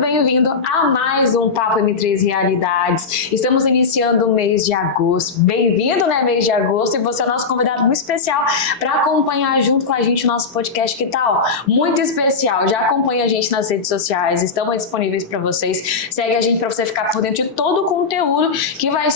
bem-vindo a mais um Papo M3 Realidades. Estamos iniciando o mês de agosto. Bem-vindo, né, mês de agosto, e você é o nosso convidado muito especial para acompanhar junto com a gente o nosso podcast, que tal? Muito especial. Já acompanha a gente nas redes sociais, estamos disponíveis para vocês. Segue a gente para você ficar por dentro de todo o conteúdo que vai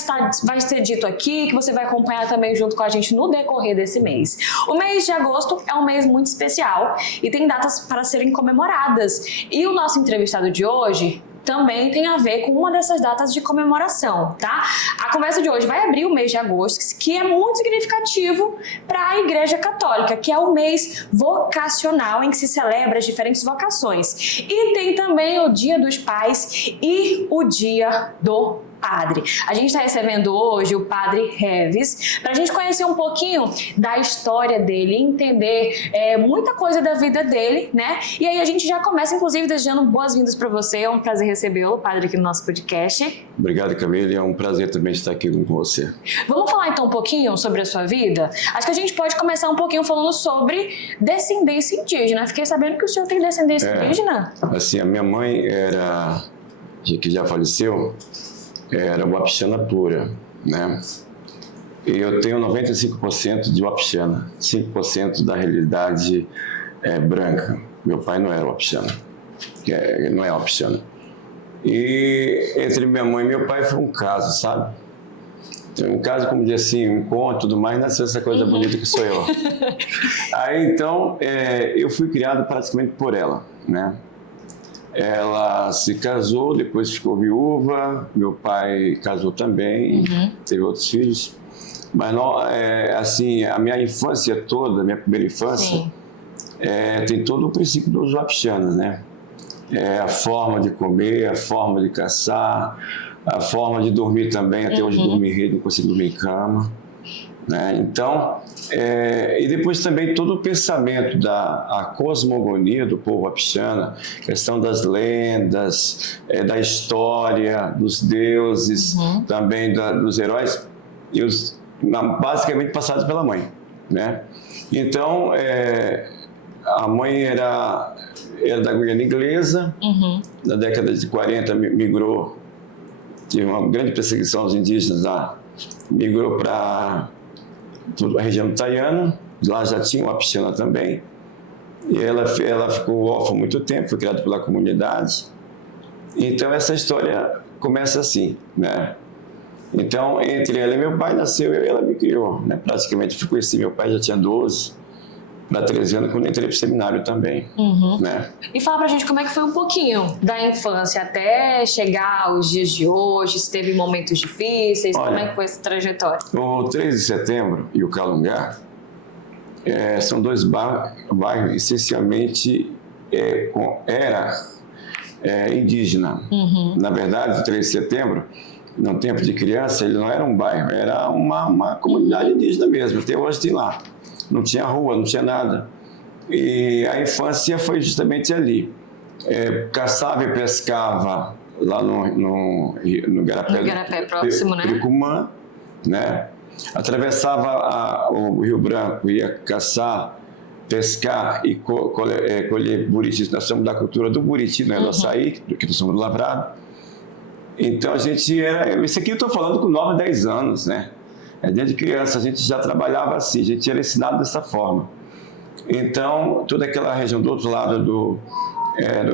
ser dito aqui, que você vai acompanhar também junto com a gente no decorrer desse mês. O mês de agosto é um mês muito especial e tem datas para serem comemoradas. E o nosso entrevistado de hoje também tem a ver com uma dessas datas de comemoração, tá? A conversa de hoje vai abrir o mês de agosto, que é muito significativo para a Igreja Católica, que é o mês vocacional em que se celebra as diferentes vocações. E tem também o Dia dos Pais e o Dia do Padre. A gente está recebendo hoje o Padre Heves para a gente conhecer um pouquinho da história dele, entender muita coisa da vida dele, né? E aí a gente já começa, inclusive, desejando boas-vindas para você. É um prazer recebê-lo, Padre, aqui no nosso podcast. Obrigado, Camille. É um prazer também estar aqui com você. Vamos falar então um pouquinho sobre a sua vida? Acho que a gente pode começar um pouquinho falando sobre descendência indígena. Fiquei sabendo que o senhor tem descendência indígena. Assim, a minha mãe que já faleceu, era Wapixana pura, né? E eu tenho 95% de Wapixana, 5% da realidade branca. Meu pai não era Wapixana, não é Wapixana. E entre minha mãe e meu pai foi um caso, sabe? Um caso, como diz assim, um encontro, tudo mais, nasceu essa coisa bonita que sou eu. Aí então, eu fui criado praticamente por ela, né? Ela se casou, depois ficou viúva, meu pai casou também, teve outros filhos. Mas não, assim, a minha infância toda, a minha primeira infância, tem todo o princípio dos wapixianos, né? A forma de comer, a forma de caçar, a forma de dormir também, até hoje dormir em rede, não consigo dormir em cama. Né? Então, e depois também todo o pensamento a cosmogonia do povo wapixana, questão das lendas, da história, dos deuses, também dos heróis, basicamente passados pela mãe. Né? Então, a mãe era da Guiana Inglesa, na década de 40 migrou, tive uma grande perseguição aos indígenas lá, migrou para a região do Tayana, lá já tinha uma piscina também, e ela ficou órfã muito tempo, foi criada pela comunidade. Então essa história começa assim, né? Então entre ela e meu pai nasceu eu e ela me criou, né? Praticamente eu conheci meu pai, já tinha 12 para 13 anos, quando entrei para o seminário também. Né? E fala pra gente como é que foi um pouquinho da infância até chegar aos dias de hoje, se teve momentos difíceis, como é que foi essa trajetória? O 13 de setembro e o Calungá são dois bairros essencialmente indígena. Na verdade, o 13 de setembro, no tempo de criança, ele não era um bairro, era uma comunidade indígena mesmo, até hoje tem lá. Não tinha rua, não tinha nada. E a infância foi justamente ali. Caçava e pescava lá no Igarapé, próximo, né? Piricumã, né? Atravessava o Rio Branco, ia caçar, pescar e colher buriti. Nós somos da cultura do buriti, não é do açaí, que nós somos do lavrado. Então a gente isso aqui eu estou falando com 9, 10 anos, né? Desde criança a gente já trabalhava assim, a gente era ensinado dessa forma. Então, toda aquela região do outro lado do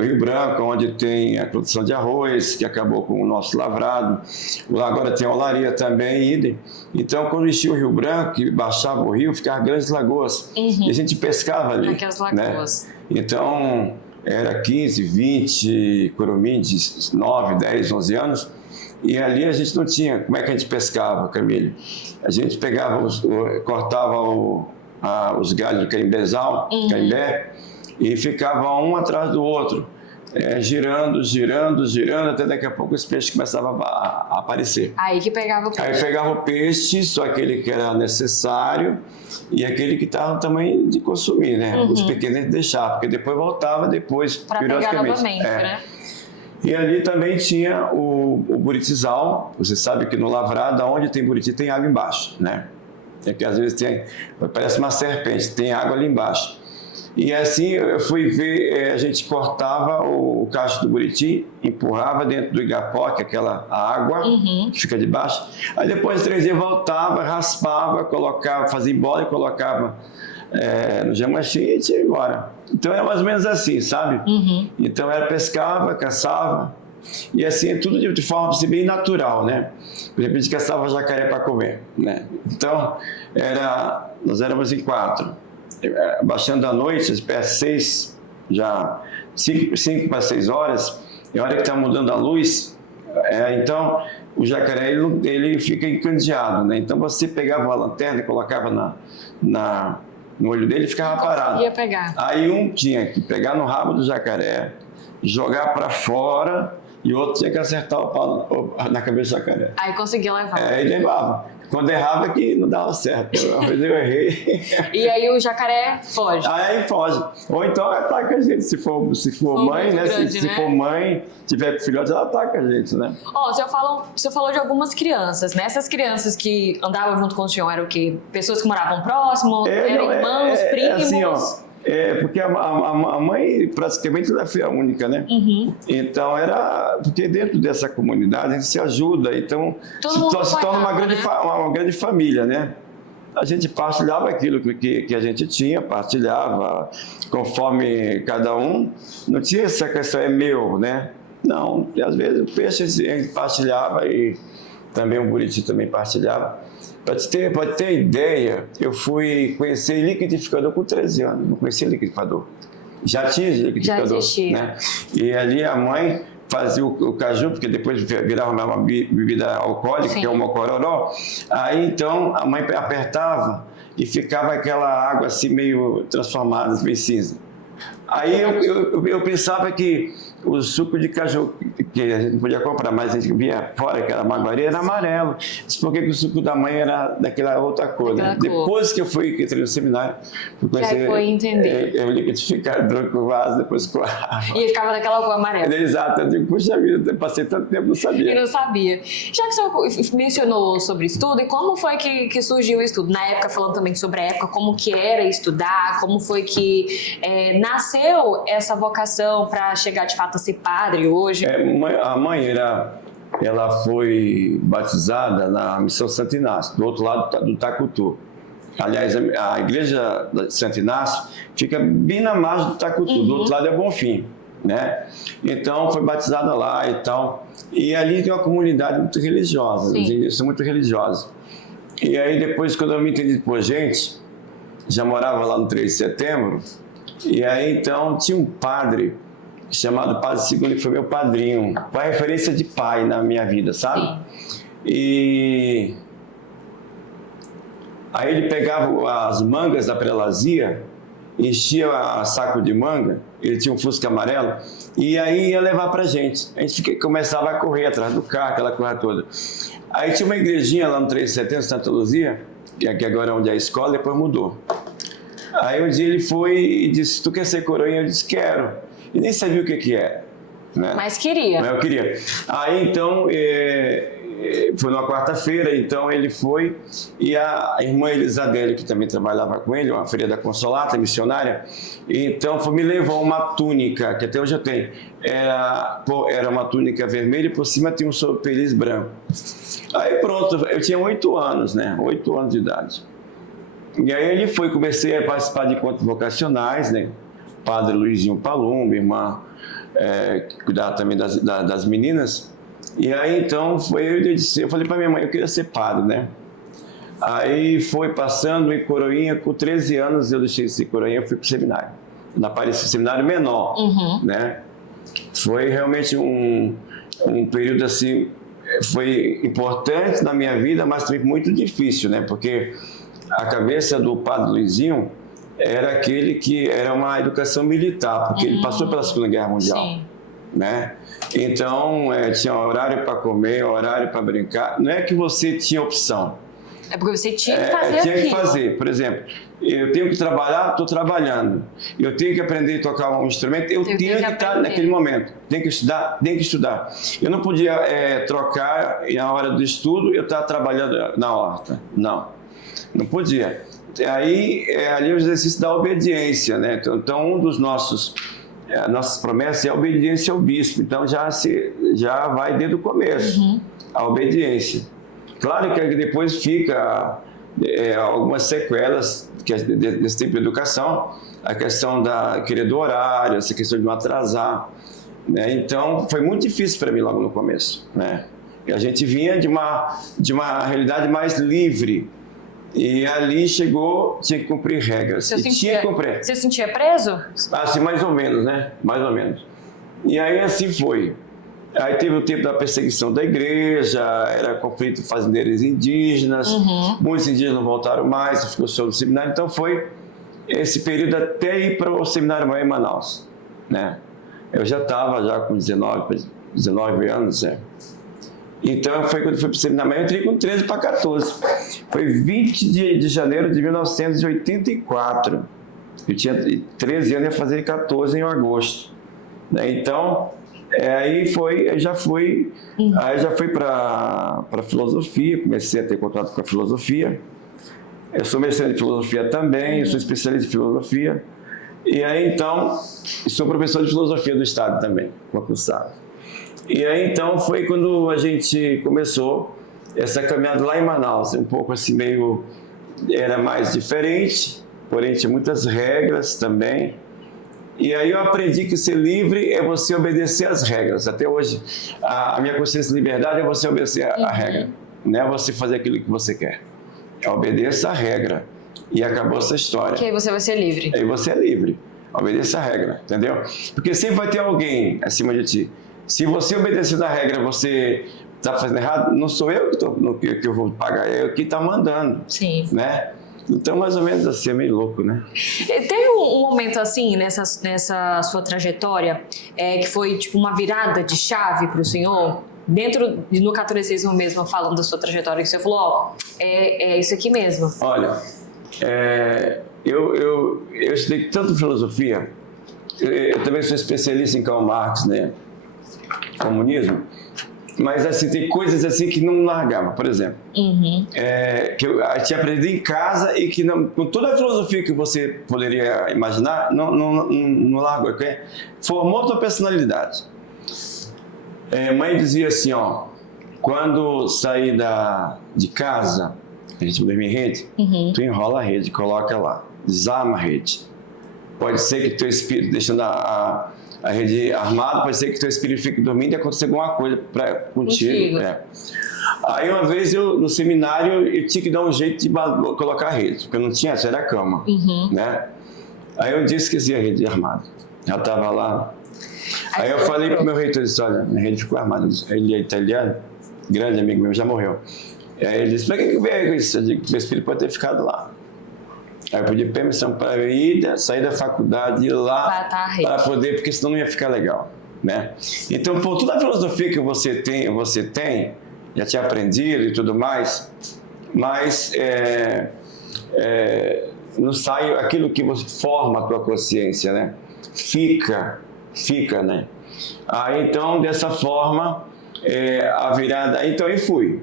Rio Branco, onde tem a produção de arroz, que acabou com o nosso lavrado, lá agora tem a olaria também, idem. Então, quando enchia o Rio Branco, que baixava o rio, ficavam grandes lagoas, e a gente pescava ali. Aquelas lagoas. Né? Então, era 15, 20 curumins de 9, 10, 11 anos, e ali a gente não tinha. Como é que a gente pescava, Camille? A gente pegava, cortava os galhos do carimbezal, carimbé, e ficava um atrás do outro, girando, até daqui a pouco os peixes começavam a aparecer. Aí que pegava o peixe. Aí pegava o peixe, só aquele que era necessário e aquele que estava no tamanho de consumir, né? Os pequenos a gente deixava, porque depois voltava, para pegar novamente, né? E ali também tinha o buritizal. Você sabe que no lavrado, onde tem buriti, tem água embaixo, né? É que às vezes parece uma serpente, tem água ali embaixo. E assim eu fui ver, a gente cortava o cacho do buriti, empurrava dentro do igapó, que é aquela água que fica debaixo. Aí depois de 3 dias voltava, raspava, colocava, fazia bola e colocava no jamachim e ia embora. Então era mais ou menos assim, sabe? Então era pescava, caçava, e assim tudo de forma assim, bem natural, né? De repente caçava jacaré para comer, né? Então nós éramos em 4. Baixando à noite, às 6, já 5 para 6 horas, e a hora que está mudando a luz, então o jacaré ele fica encandeado, né? Então você pegava a lanterna e colocava no olho dele e ficava parado. Ia pegar. Aí um tinha que pegar no rabo do jacaré, jogar para fora, e o outro tinha que acertar o pau na cabeça do jacaré. Aí conseguia levar. Aí levava. Quando errava que não dava certo. Uma vez eu errei. E aí o jacaré foge. Aí foge. Ou então ataca a gente. Se for mãe, né? Grande, se né? for mãe, tiver filhote, ela ataca a gente, né? Ó, você falou de algumas crianças, né? Essas crianças que andavam junto com o senhor eram o quê? Pessoas que moravam próximo? Eram irmãos, primos? Assim, ó. Porque a mãe praticamente ela é filha única, né? Então porque dentro dessa comunidade a gente se ajuda, então se torna uma grande família, né? A gente partilhava aquilo que a gente tinha, partilhava conforme cada um, não tinha essa questão, é meu, né? Não, às vezes o peixe a gente partilhava e também o buriti também partilhava. Para ter ideia, eu fui conhecer liquidificador com 13 anos, não conhecia liquidificador. Já tinha liquidificador. Já existia. Né? E ali a mãe fazia o caju, porque depois virava uma bebida alcoólica, que é o mocororó. Aí então a mãe apertava e ficava aquela água assim meio transformada, meio cinza. Aí eu pensava que o suco de caju, que a gente não podia comprar, mas a gente via fora que era maguari, era amarelo. Por que o suco da mãe era daquela outra cor, né? Depois que eu entrei no seminário, fui conhecer, foi entender. Eu liquidificador com vaso, depois com água. E ficava daquela cor amarela. Exato, eu digo, puxa vida, eu passei tanto tempo, não sabia. E não sabia. Já que o senhor mencionou sobre estudo, e como foi que surgiu o estudo? Na época, falando também sobre a época, como que era estudar, como foi que nasceu essa vocação para chegar de fato a ser padre hoje? A mãe ela foi batizada na Missão Santo Inácio, do outro lado do Tacutu. Aliás, a igreja de Santo Inácio fica bem na margem do Tacutu, do outro lado é Bonfim, né? Então foi batizada lá e tal. E ali tem uma comunidade muito religiosa, eles são muito religiosos. E aí depois, quando eu me entendi por gente, já morava lá no 3 de setembro, e aí então tinha um padre chamado Padre Segundo, que foi meu padrinho, foi a referência de pai na minha vida, sabe? Sim. E aí ele pegava as mangas da prelazia, enchia a saco de manga, ele tinha um Fusca amarelo, e aí ia levar pra gente. A gente começava a correr atrás do carro, aquela coisa toda. Aí tinha uma igrejinha lá no 3 de setembro, Santa Luzia, que aqui agora é onde é a escola, depois mudou. Aí um dia ele foi e disse, tu quer ser coroinha? Eu disse, quero. E nem sabia o que era. Né? Mas queria. Mas eu queria. Aí então, foi numa quarta-feira, então ele foi, e a irmã Elisabelle, que também trabalhava com ele, uma filha da Consolata, missionária, então me levou uma túnica, que até hoje eu tenho. Era uma túnica vermelha e por cima tinha um sobrepeliz branco. Aí pronto, eu tinha 8 anos, né? 8 anos de idade. E aí ele foi, comecei a participar de encontros vocacionais, né? Padre Luizinho Palumbo, irmã que cuidava também das meninas. E aí então eu falei para minha mãe, eu queria ser padre, né? Aí foi passando em coroinha, com 13 anos eu deixei de ser coroinha, fui para o seminário. Na Aparecida, seminário menor, né? Foi realmente um período assim, foi importante na minha vida, mas também muito difícil, né? Porque a cabeça do Padre Luizinho era aquele que era uma educação militar, porque ele passou pela Segunda Guerra Mundial. Sim. Né? Então, tinha horário para comer, horário para brincar. Não é que você tinha opção. É porque você tinha que fazer tinha que fazer. Por exemplo, eu tenho que trabalhar, estou trabalhando. Eu tenho que aprender a tocar um instrumento, eu tenho que estar naquele momento. Tenho que estudar. Eu não podia trocar e na hora do estudo eu estar trabalhando na horta. Não podia. aí ali é o exercício da obediência, né? Então um dos nossas promessas é a obediência ao bispo. Então já vai desde o começo, a obediência. Claro que depois fica algumas sequelas desse tipo de educação, a questão da querer do horário, essa questão de não atrasar, né? Então foi muito difícil para mim logo no começo, né? E a gente vinha de uma realidade mais livre. E ali tinha que cumprir regras. Você se sentia preso? Assim, mais ou menos, né? Mais ou menos. E aí assim foi. Aí teve o tempo da perseguição da igreja, era conflito fazendeiros indígenas, muitos indígenas não voltaram mais, ficou só no seminário. Então foi esse período até ir para o seminário maior em Manaus, né? Eu já estava com 19 anos, né? Então, foi quando eu fui para o seminário, eu entrei com 13 para 14. Foi 20 de janeiro de 1984. Eu tinha 13 anos e ia fazer 14 em agosto. Né? Então, eu já fui para filosofia, comecei a ter contato com a filosofia. Eu sou mestrando em filosofia também, eu sou especialista em filosofia. E aí, então, sou professor de filosofia do Estado também, concursado. E aí, então, foi quando a gente começou essa caminhada lá em Manaus, um pouco assim, era mais diferente, porém tinha muitas regras também. E aí eu aprendi que ser livre é você obedecer às regras. Até hoje, a minha consciência de liberdade é você obedecer a regra, não é você fazer aquilo que você quer. Obedeça a regra. E acabou essa história. Que aí você vai ser livre. Aí você é livre. Obedeça a regra, entendeu? Porque sempre vai ter alguém acima de ti. Se você obedecer a regra, você está fazendo errado, não sou eu que eu vou pagar, é eu que está mandando. Sim. Né? Então, mais ou menos assim, é meio louco, né? Teve um momento assim, nessa sua trajetória, que foi tipo uma virada de chave para o senhor? No catolicismo mesmo, falando da sua trajetória, que você falou, é isso aqui mesmo. Olha, eu estudei tanto filosofia, eu também sou especialista em Karl Marx, né? Comunismo, mas assim, tem coisas assim que não largava, por exemplo, que eu tinha aprendido em casa e que não, com toda a filosofia que você poderia imaginar, não largou, formou tua personalidade. Mãe dizia assim, ó, quando sair de casa, a gente dormir em rede, tu enrola a rede, coloca lá, desarma a rede. Pode ser que teu espírito, deixando a rede armada, pode ser que teu espírito fique dormindo e aconteça alguma coisa contigo. Aí uma vez no seminário eu tinha que dar um jeito de colocar a rede, porque eu não tinha, essa era a cama, né? Aí eu disse que esqueci a rede armada, já estava lá. Aí eu falei pro meu reitor, disse, olha, minha rede ficou armada. Ele é italiano, grande amigo meu, já morreu. Aí ele disse, para que veio com isso? Eu digo, meu espírito pode ter ficado lá. Aí eu pedi permissão para eu ir, sair da faculdade, ir lá para poder, porque senão não ia ficar legal, né? Então, por toda a filosofia que você tem, já tinha aprendido e tudo mais, mas não sai aquilo que você forma a tua consciência, né? Fica, né? Aí, então, dessa forma, a virada... Então, eu fui.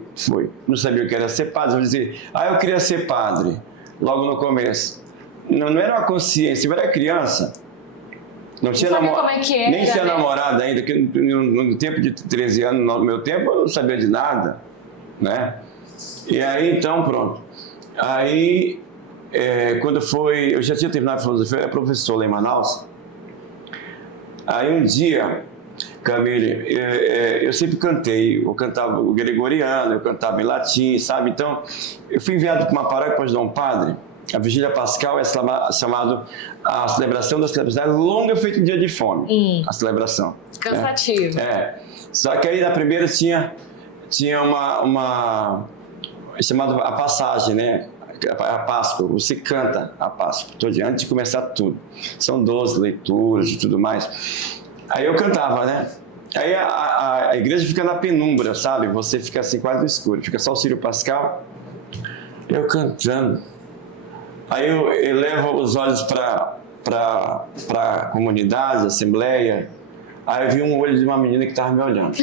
Não sabia o que era ser padre. Eu dizia, eu queria ser padre. Logo no começo. Não era uma consciência, eu era criança. Não tinha nem tinha namorado ainda, que no tempo de 13 anos, no meu tempo, eu não sabia de nada, né? E aí, então, pronto. Aí, quando eu já tinha terminado a filosofia, eu era professor lá em Manaus. Aí um dia, Camille, eu sempre cantei, eu cantava o gregoriano, eu cantava em latim, sabe? Então, eu fui enviado para uma paróquia para ajudar um padre. A Vigília Pascal é chamado a celebração da celebração longa, feito dia de fome, a celebração. Cansativo. Só que aí na primeira tinha uma chamada a passagem, né? A Páscoa, você canta a Páscoa, todo dia, antes de começar tudo. São 12 leituras e tudo mais. Aí eu cantava, né? Aí a igreja fica na penumbra, sabe? Você fica assim quase no escuro, fica só o Círio Pascal, eu cantando. Aí eu levo os olhos para a comunidade, a assembleia, aí eu vi um olho de uma menina que estava me olhando.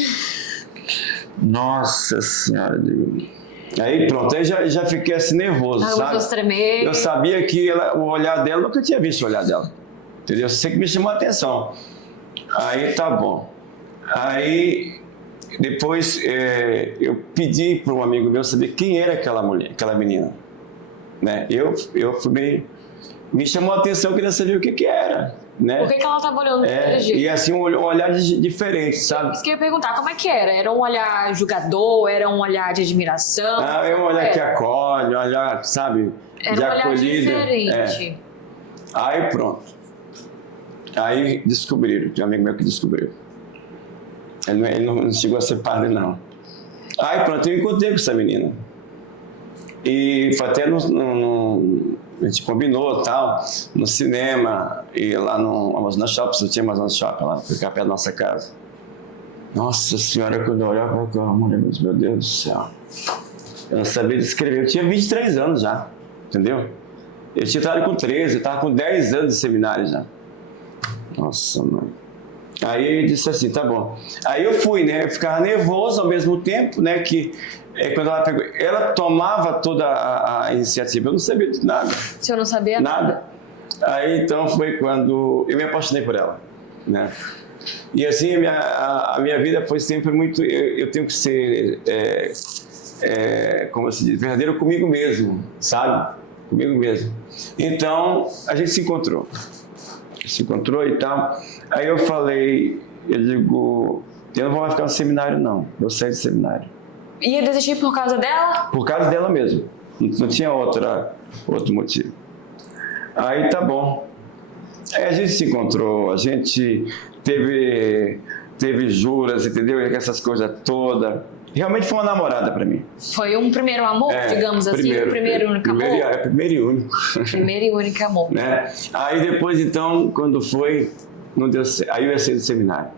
Nossa Senhora, Aí pronto, aí já fiquei assim nervoso, sabe? Eu sabia que o olhar dela, nunca tinha visto o olhar dela. Entendeu? Eu sei que me chamou a atenção. Aí tá bom. Aí depois eu pedi para um amigo meu saber quem era aquela mulher, aquela menina. Né? Eu fui meio... Me chamou a atenção, eu queria saber o que era. Né? Por que ela estava olhando daquele jeito? E assim, um olhar diferente, sabe? Isso que eu ia perguntar, como é que era? Era um olhar julgador? Era um olhar de admiração? É um olhar que acolhe, um olhar, sabe, era de um olhar acolhida. diferente. Aí pronto. Aí descobriram, tinha um amigo meu que descobriu. Ele não chegou a ser padre, não. Aí pronto, eu encontrei com essa menina. E foi até a gente combinou tal, no cinema, e lá no Amazonas Shopping, não tinha Amazonas Shopping lá, ficar perto da nossa casa. Nossa senhora, quando eu olhava para aquela mulher, meu Deus do céu. Eu não sabia descrever, eu tinha 23 anos já, entendeu? Eu tinha entrado com 13, eu estava com 10 anos de seminário já. Nossa, mãe. Aí ele disse assim, tá bom. Aí eu fui, né? Eu ficava nervoso ao mesmo tempo, né? Que quando ela pegou, ela tomava toda a iniciativa. Eu não sabia de nada. Você não sabia nada? Aí então foi quando eu me apaixonei por ela, né? E assim a minha vida foi sempre muito. Eu tenho que ser, como se diz, verdadeiro comigo mesmo, sabe? Comigo mesmo. Então a gente se encontrou e tal. Aí eu falei, eu digo, eu não vou mais ficar no seminário não, eu saí do seminário. Ia desistir por causa dela? Por causa dela mesmo, não tinha outro motivo. Aí tá bom. Aí a gente se encontrou, a gente teve juras, entendeu? Essas coisas todas. Realmente foi uma namorada para mim. Foi um primeiro amor, digamos assim? O primeiro e único amor? Primeiro e único. Primeiro e único amor. Né? Aí depois, então, quando foi, não deu certo. Aí eu ia sair do seminário.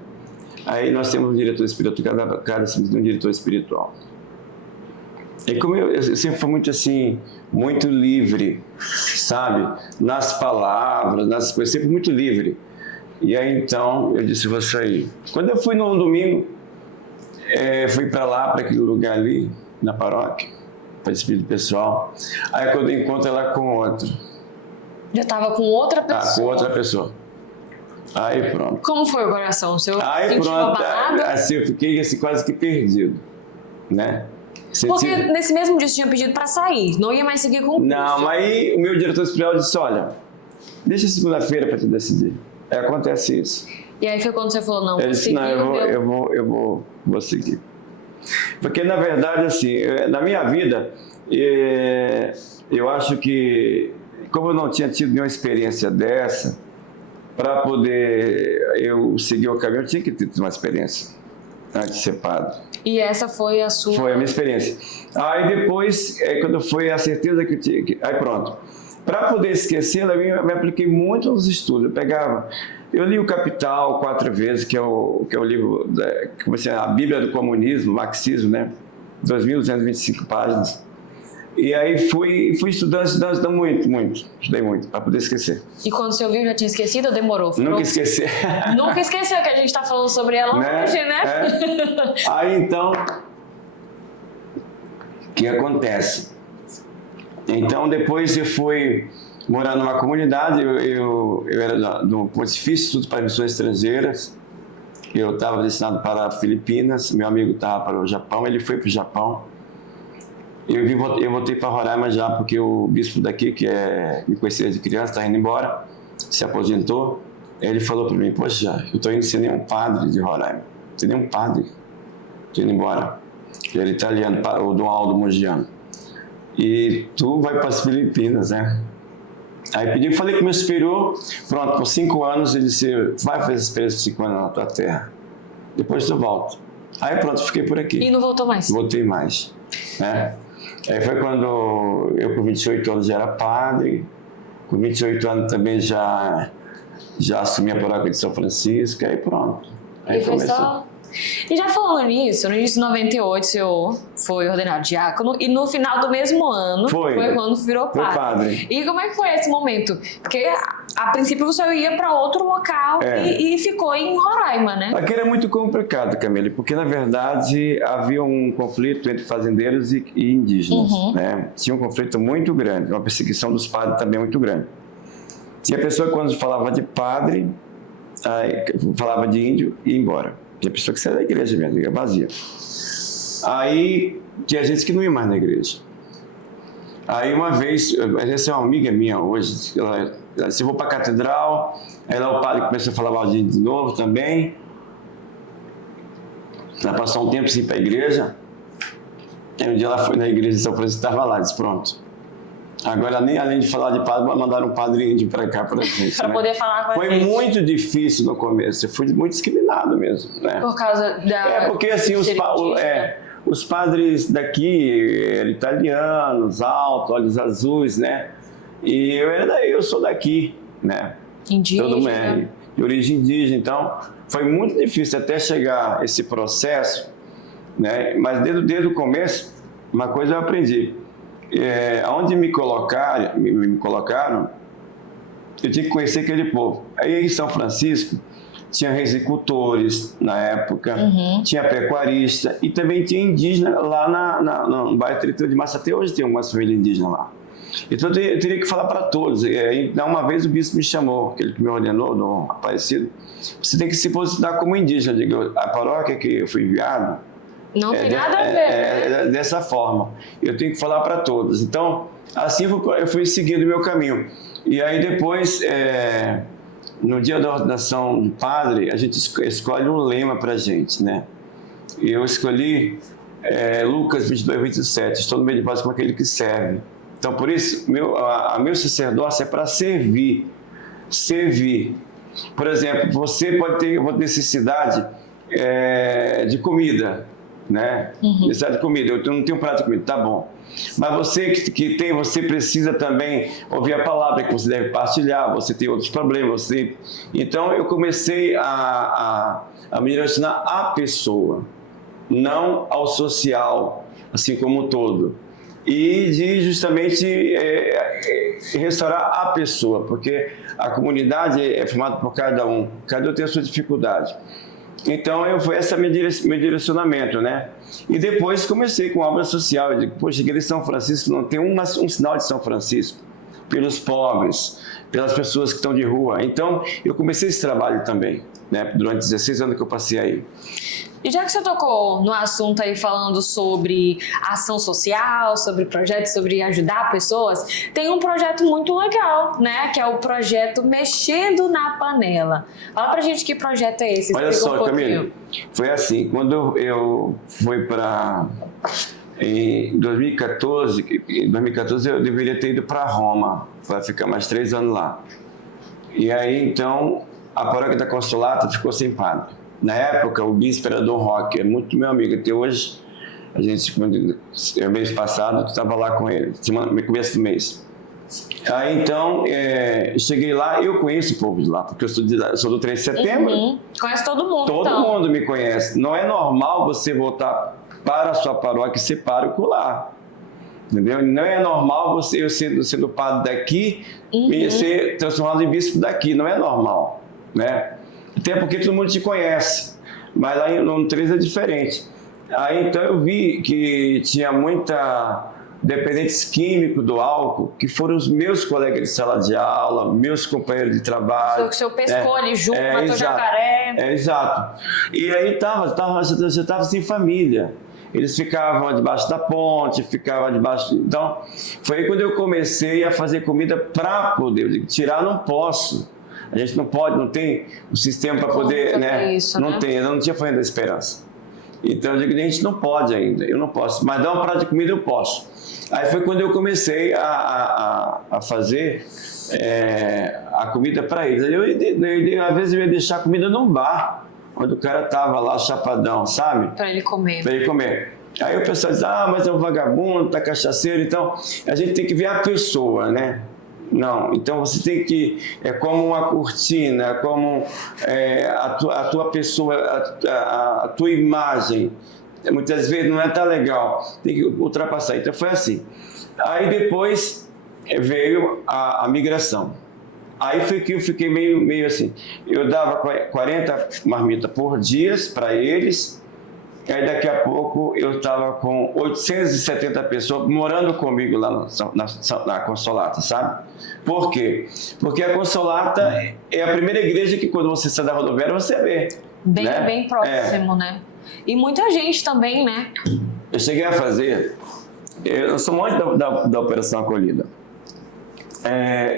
Aí nós temos um diretor espiritual, cada tem um diretor espiritual. E como eu sempre fui muito assim, muito livre, sabe? Nas palavras, nas coisas, sempre muito livre. E aí então eu disse, vou sair. Quando eu fui no domingo, fui para lá, para aquele lugar ali, na paróquia, para despedir do pessoal. Aí quando eu encontro ela com outro. Já estava com outra pessoa? Com outra pessoa. Aí pronto. Como foi o coração? O senhor aí pronto, assim, eu fiquei assim, quase que perdido, né? Porque nesse mesmo dia você tinha pedido para sair, não ia mais seguir com o curso. Não, aí o meu diretor espiritual disse, olha, deixa segunda-feira para tu decidir. Aí acontece isso. E aí foi quando você falou, não, ele disse, não, eu vou seguir. Porque, na verdade, assim, na minha vida, eu acho que, como eu não tinha tido nenhuma experiência dessa, para poder eu seguir o caminho, eu tinha que ter uma experiência antes de ser padre. E essa foi a sua... Foi a minha experiência. Aí depois, quando foi a certeza que eu tinha... Aí pronto. Para poder esquecer, eu me apliquei muito nos estudos. Eu li o Capital 4 vezes, que é o livro, a Bíblia do Comunismo, Marxismo, né? 2.225 páginas. E aí fui estudando muito. Estudei muito, para poder esquecer. E quando você ouviu, já tinha esquecido ou demorou? Nunca esqueci. Nunca esqueceu que a gente está falando sobre ela hoje, né? Aí então, o que acontece? Então depois eu fui morar numa comunidade, eu era do Pontifício Instituto para Missões Estrangeiras, eu estava destinado para Filipinas, meu amigo estava para o Japão, ele foi para o Japão. Eu voltei para Roraima já porque o bispo daqui, que me conhecia de criança, está indo embora, se aposentou. Ele falou para mim, poxa, eu estou indo sem nenhum padre de Roraima, sem nenhum padre, estou indo embora. Ele é italiano, o Dom Aldo Mogiano. E tu vai para as Filipinas, né? Aí falei com o meu superior, pronto, por 5 anos, ele disse, vai fazer essa experiência de 5 anos na tua terra, depois tu volta. Aí pronto, fiquei por aqui. E não voltou mais? Voltei mais, né? Aí foi quando eu com 28 anos já era padre, com 28 anos também já assumi a paróquia de São Francisco, aí pronto. Aí e foi só E já falando nisso, no início de 98 o senhor foi ordenado diácono e no final do mesmo ano foi quando virou padre. E como é que foi esse momento? Porque a princípio você ia para outro local e ficou em Roraima, né? Aqui era muito complicado, Camille, porque na verdade havia um conflito entre fazendeiros e indígenas, né? Tinha um conflito muito grande, uma perseguição dos padres também muito grande. Tinha pessoa que quando falava de padre, falava de índio e ia embora. Tinha pessoa que saía da igreja mesmo, ia vazia. Aí tinha gente que não ia mais na igreja. Aí uma vez, essa é uma amiga minha hoje, ela disse, eu vou para a catedral, aí lá o padre começou a falar mal de novo também. Ela passou um tempo sem ir para a igreja. Aí um dia ela foi na igreja de São Francisco e estava lá, disse, pronto. Agora, nem além de falar de padre, mandaram um padre índio para cá para a gente. Para poder falar com a gente. Foi muito difícil no começo, eu fui muito discriminado mesmo. Né? Por causa da... porque assim, os padres daqui eram italianos, altos, olhos azuis, né? E eu sou daqui, né? Indígena. Todo mundo de origem indígena, então foi muito difícil até chegar esse processo, né? Mas desde o começo, uma coisa eu aprendi. Onde me colocaram, eu tinha que conhecer aquele povo. Aí em São Francisco, tinha agricultores na época, tinha pecuarista e também tinha indígena lá no bairro Tritão de Massa. Até hoje tem algumas famílias indígenas lá. Então eu teria que falar para todos. Uma vez o bispo me chamou, aquele que me ordenou, no Aparecido, você tem que se posicionar como indígena. Eu digo, a paróquia que eu fui enviado, não tem nada a ver. Dessa forma. Eu tenho que falar para todos. Então, assim eu fui seguindo o meu caminho. E aí depois, no dia da ordenação de padre, a gente escolhe um lema para a gente, né? E eu escolhi Lucas 22, 27. Estou no meio de vós como aquele que serve. Então, por isso, meu sacerdócio é para servir. Servir. Por exemplo, você pode ter necessidade de comida, né? Necessidade de comida, eu não tenho prato de comida, tá bom. Mas você você precisa também ouvir a palavra que você deve partilhar, você tem outros problemas, Então eu comecei a me direcionar à pessoa, não ao social, assim como um todo. E de justamente restaurar a pessoa, porque a comunidade é formada por cada um tem a sua dificuldade. Então, foi esse meu direcionamento, né? E depois comecei com obra social. Eu digo, poxa, igreja de São Francisco não tem um sinal de São Francisco. Pelos pobres, pelas pessoas que estão de rua. Então, eu comecei esse trabalho também, né? Durante 16 anos que eu passei aí. E já que você tocou no assunto aí falando sobre ação social, sobre projetos, sobre ajudar pessoas, tem um projeto muito legal, né? Que é o projeto Mexendo na Panela. Fala pra gente que projeto é esse. Olha só, Camila, foi assim, quando eu fui em 2014 eu deveria ter ido para Roma, para ficar mais 3 anos lá. E aí, então, a paróquia da Consolata ficou sem padre. Na época, o bispo era Dom Roque, é muito meu amigo. Até hoje, mês passado, eu estava lá com ele, no começo do mês. Aí, então, cheguei lá, eu conheço o povo de lá, porque eu sou do 3 de setembro. Conhece todo mundo, Todo mundo me conhece. Não é normal você voltar para a sua paróquia e ser pároco lá. Entendeu? Não é normal eu sendo padre daqui e ser transformado em bispo daqui. Não é normal, né? Até porque todo mundo te conhece, mas lá no 13 é diferente. Aí então eu vi que tinha muita dependentes químicos do álcool, que foram os meus colegas de sala de aula, meus companheiros de trabalho. O seu pescou ali junto, matou jacaré. Exato. E aí você estava sem família. Eles ficavam debaixo da ponte, ficavam debaixo... Então, foi aí quando eu comecei a fazer comida para poder. Eu digo, tirar não posso. A gente não pode, não tem o sistema para poder, né? Isso, não tem, eu não tinha Fazenda da Esperança. Então eu digo, a gente não pode ainda, eu não posso, mas dar um prato de comida eu posso. Aí foi quando eu comecei a fazer a comida para eles. Às vezes eu ia deixar a comida num bar, onde o cara tava lá chapadão, sabe? Para ele comer. Para ele comer. Aí o pessoal diz, mas é um vagabundo, tá cachaceiro. Então a gente tem que ver a pessoa, né? Não, então você tem que, é como uma cortina, como a tua pessoa, a tua imagem, muitas vezes não é tão legal, tem que ultrapassar. Então foi assim. Aí depois veio a migração. Aí foi que eu fiquei meio assim, eu dava 40 marmitas por dia para eles. Aí daqui a pouco eu estava com 870 pessoas morando comigo lá na Consolata, sabe? Por quê? Porque a Consolata é a primeira igreja que quando você sai da rodoviária você vê. Bem próximo, né? E muita gente também, né? Eu cheguei a fazer, eu sou muito da Operação Acolhida.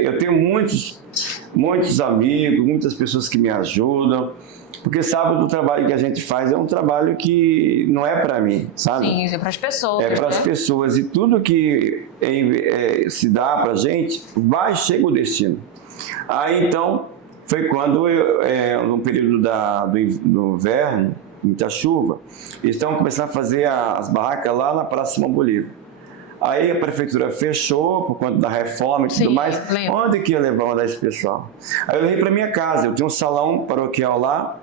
Eu tenho muitos amigos, muitas pessoas que me ajudam. Porque sabe, o trabalho que a gente faz é um trabalho que não é para mim, sabe? Sim, é para as pessoas. É para as pessoas. E tudo que se dá para a gente, chega o destino. Aí, então, foi quando, no período do inverno, muita chuva, eles estavam começando a fazer as barracas lá na Praça Simão Bolívar. Aí a prefeitura fechou por conta da reforma e tudo mais. Lembro. Onde que ia mandar esse pessoal? Aí eu levei para minha casa, eu tinha um salão paroquial lá.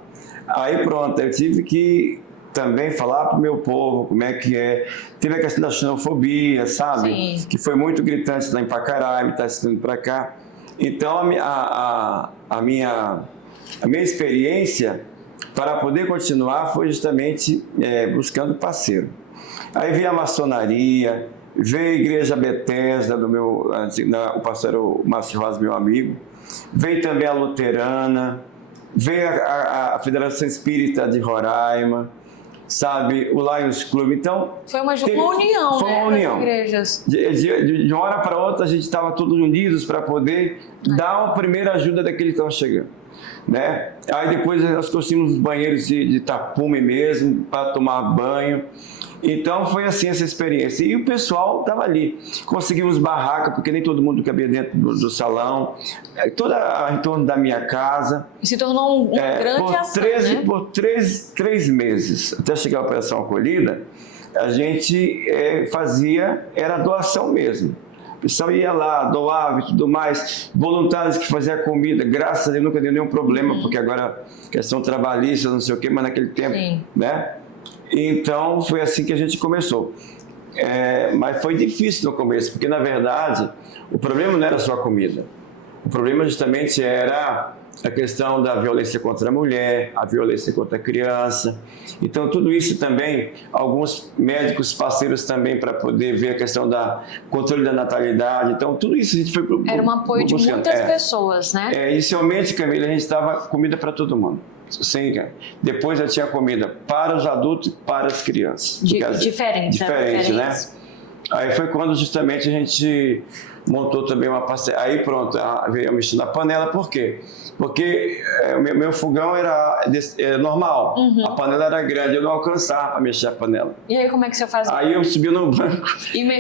Aí pronto, eu tive que também falar para o meu povo como é que é. Teve a questão da xenofobia, sabe? Sim. Que foi muito gritante lá em Pacaraima, está saindo para cá. Então a minha experiência para poder continuar foi justamente buscando parceiro. Aí veio a maçonaria, veio a Igreja Betesda, o pastor Márcio Rosa, meu amigo, veio também a Luterana, veio a Federação Espírita de Roraima, sabe, o Lions Club. Então, foi uma união, foi né, uma união. das igrejas. De uma hora para outra, a gente estava todos unidos para poder dar uma primeira ajuda daqueles que estavam chegando. Né? Aí depois nós construímos os banheiros de tapume mesmo, para tomar banho. Então foi assim essa experiência. E o pessoal estava ali. Conseguimos barraca, porque nem todo mundo cabia dentro do salão. Toda em torno da minha casa. E se tornou uma grande ação, né? Por 3 meses, até chegar a Operação Acolhida, a gente era doação mesmo. O pessoal ia lá, doava e tudo mais. Voluntários que faziam comida. Graças a Deus nunca deu nenhum problema, porque agora questão trabalhista, não sei o quê, mas naquele tempo, né? Então, foi assim que a gente começou. Mas foi difícil no começo, porque, na verdade, o problema não era só a comida. O problema, justamente, era a questão da violência contra a mulher, a violência contra a criança. Então, tudo isso também, alguns médicos parceiros também para poder ver a questão do controle da natalidade. Então, tudo isso a gente foi era um apoio buscando. De muitas pessoas, né? Inicialmente, Camila, a gente dava comida para todo mundo. Sim, depois eu tinha comida para os adultos e para as crianças. Diferente, né? Aí foi quando justamente a gente montou também uma parceria. Aí pronto, veio a mexer na panela. Por quê? Porque meu fogão era normal, a panela era grande, eu não alcançava a mexer a panela. E aí como é que você fazia? Aí eu subi no banco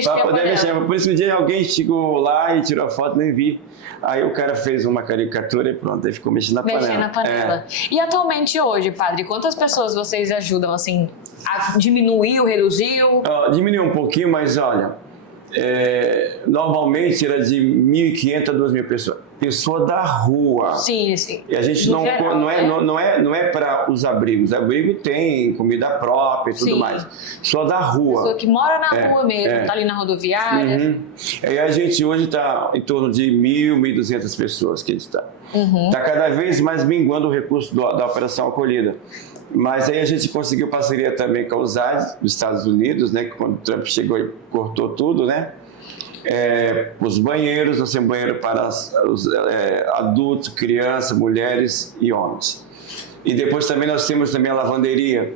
para poder mexer. Por isso que um dia alguém chegou lá e tirou a foto, nem vi. Aí o cara fez uma caricatura e pronto, aí ficou mexendo na panela. E atualmente hoje, padre, quantas pessoas vocês ajudam assim? Diminuiu, reduziu? Diminuiu um pouquinho, mas olha, normalmente era de 1.500 a 2.000 pessoas. Pessoa da rua. Sim. E a gente não é para os abrigos. Abrigo tem comida própria e tudo mais. Pessoa da rua. Pessoa que mora na rua mesmo, está ali na rodoviária. Uhum. E a gente hoje está em torno de 1.200 pessoas que a gente está. Está cada vez mais minguando o recurso da Operação Acolhida. Mas aí a gente conseguiu parceria também com a USAID, dos Estados Unidos, né? Que quando o Trump chegou e cortou tudo, né? Os banheiros, nós temos banheiro para os adultos, crianças, mulheres e homens. E depois também nós temos também a lavanderia,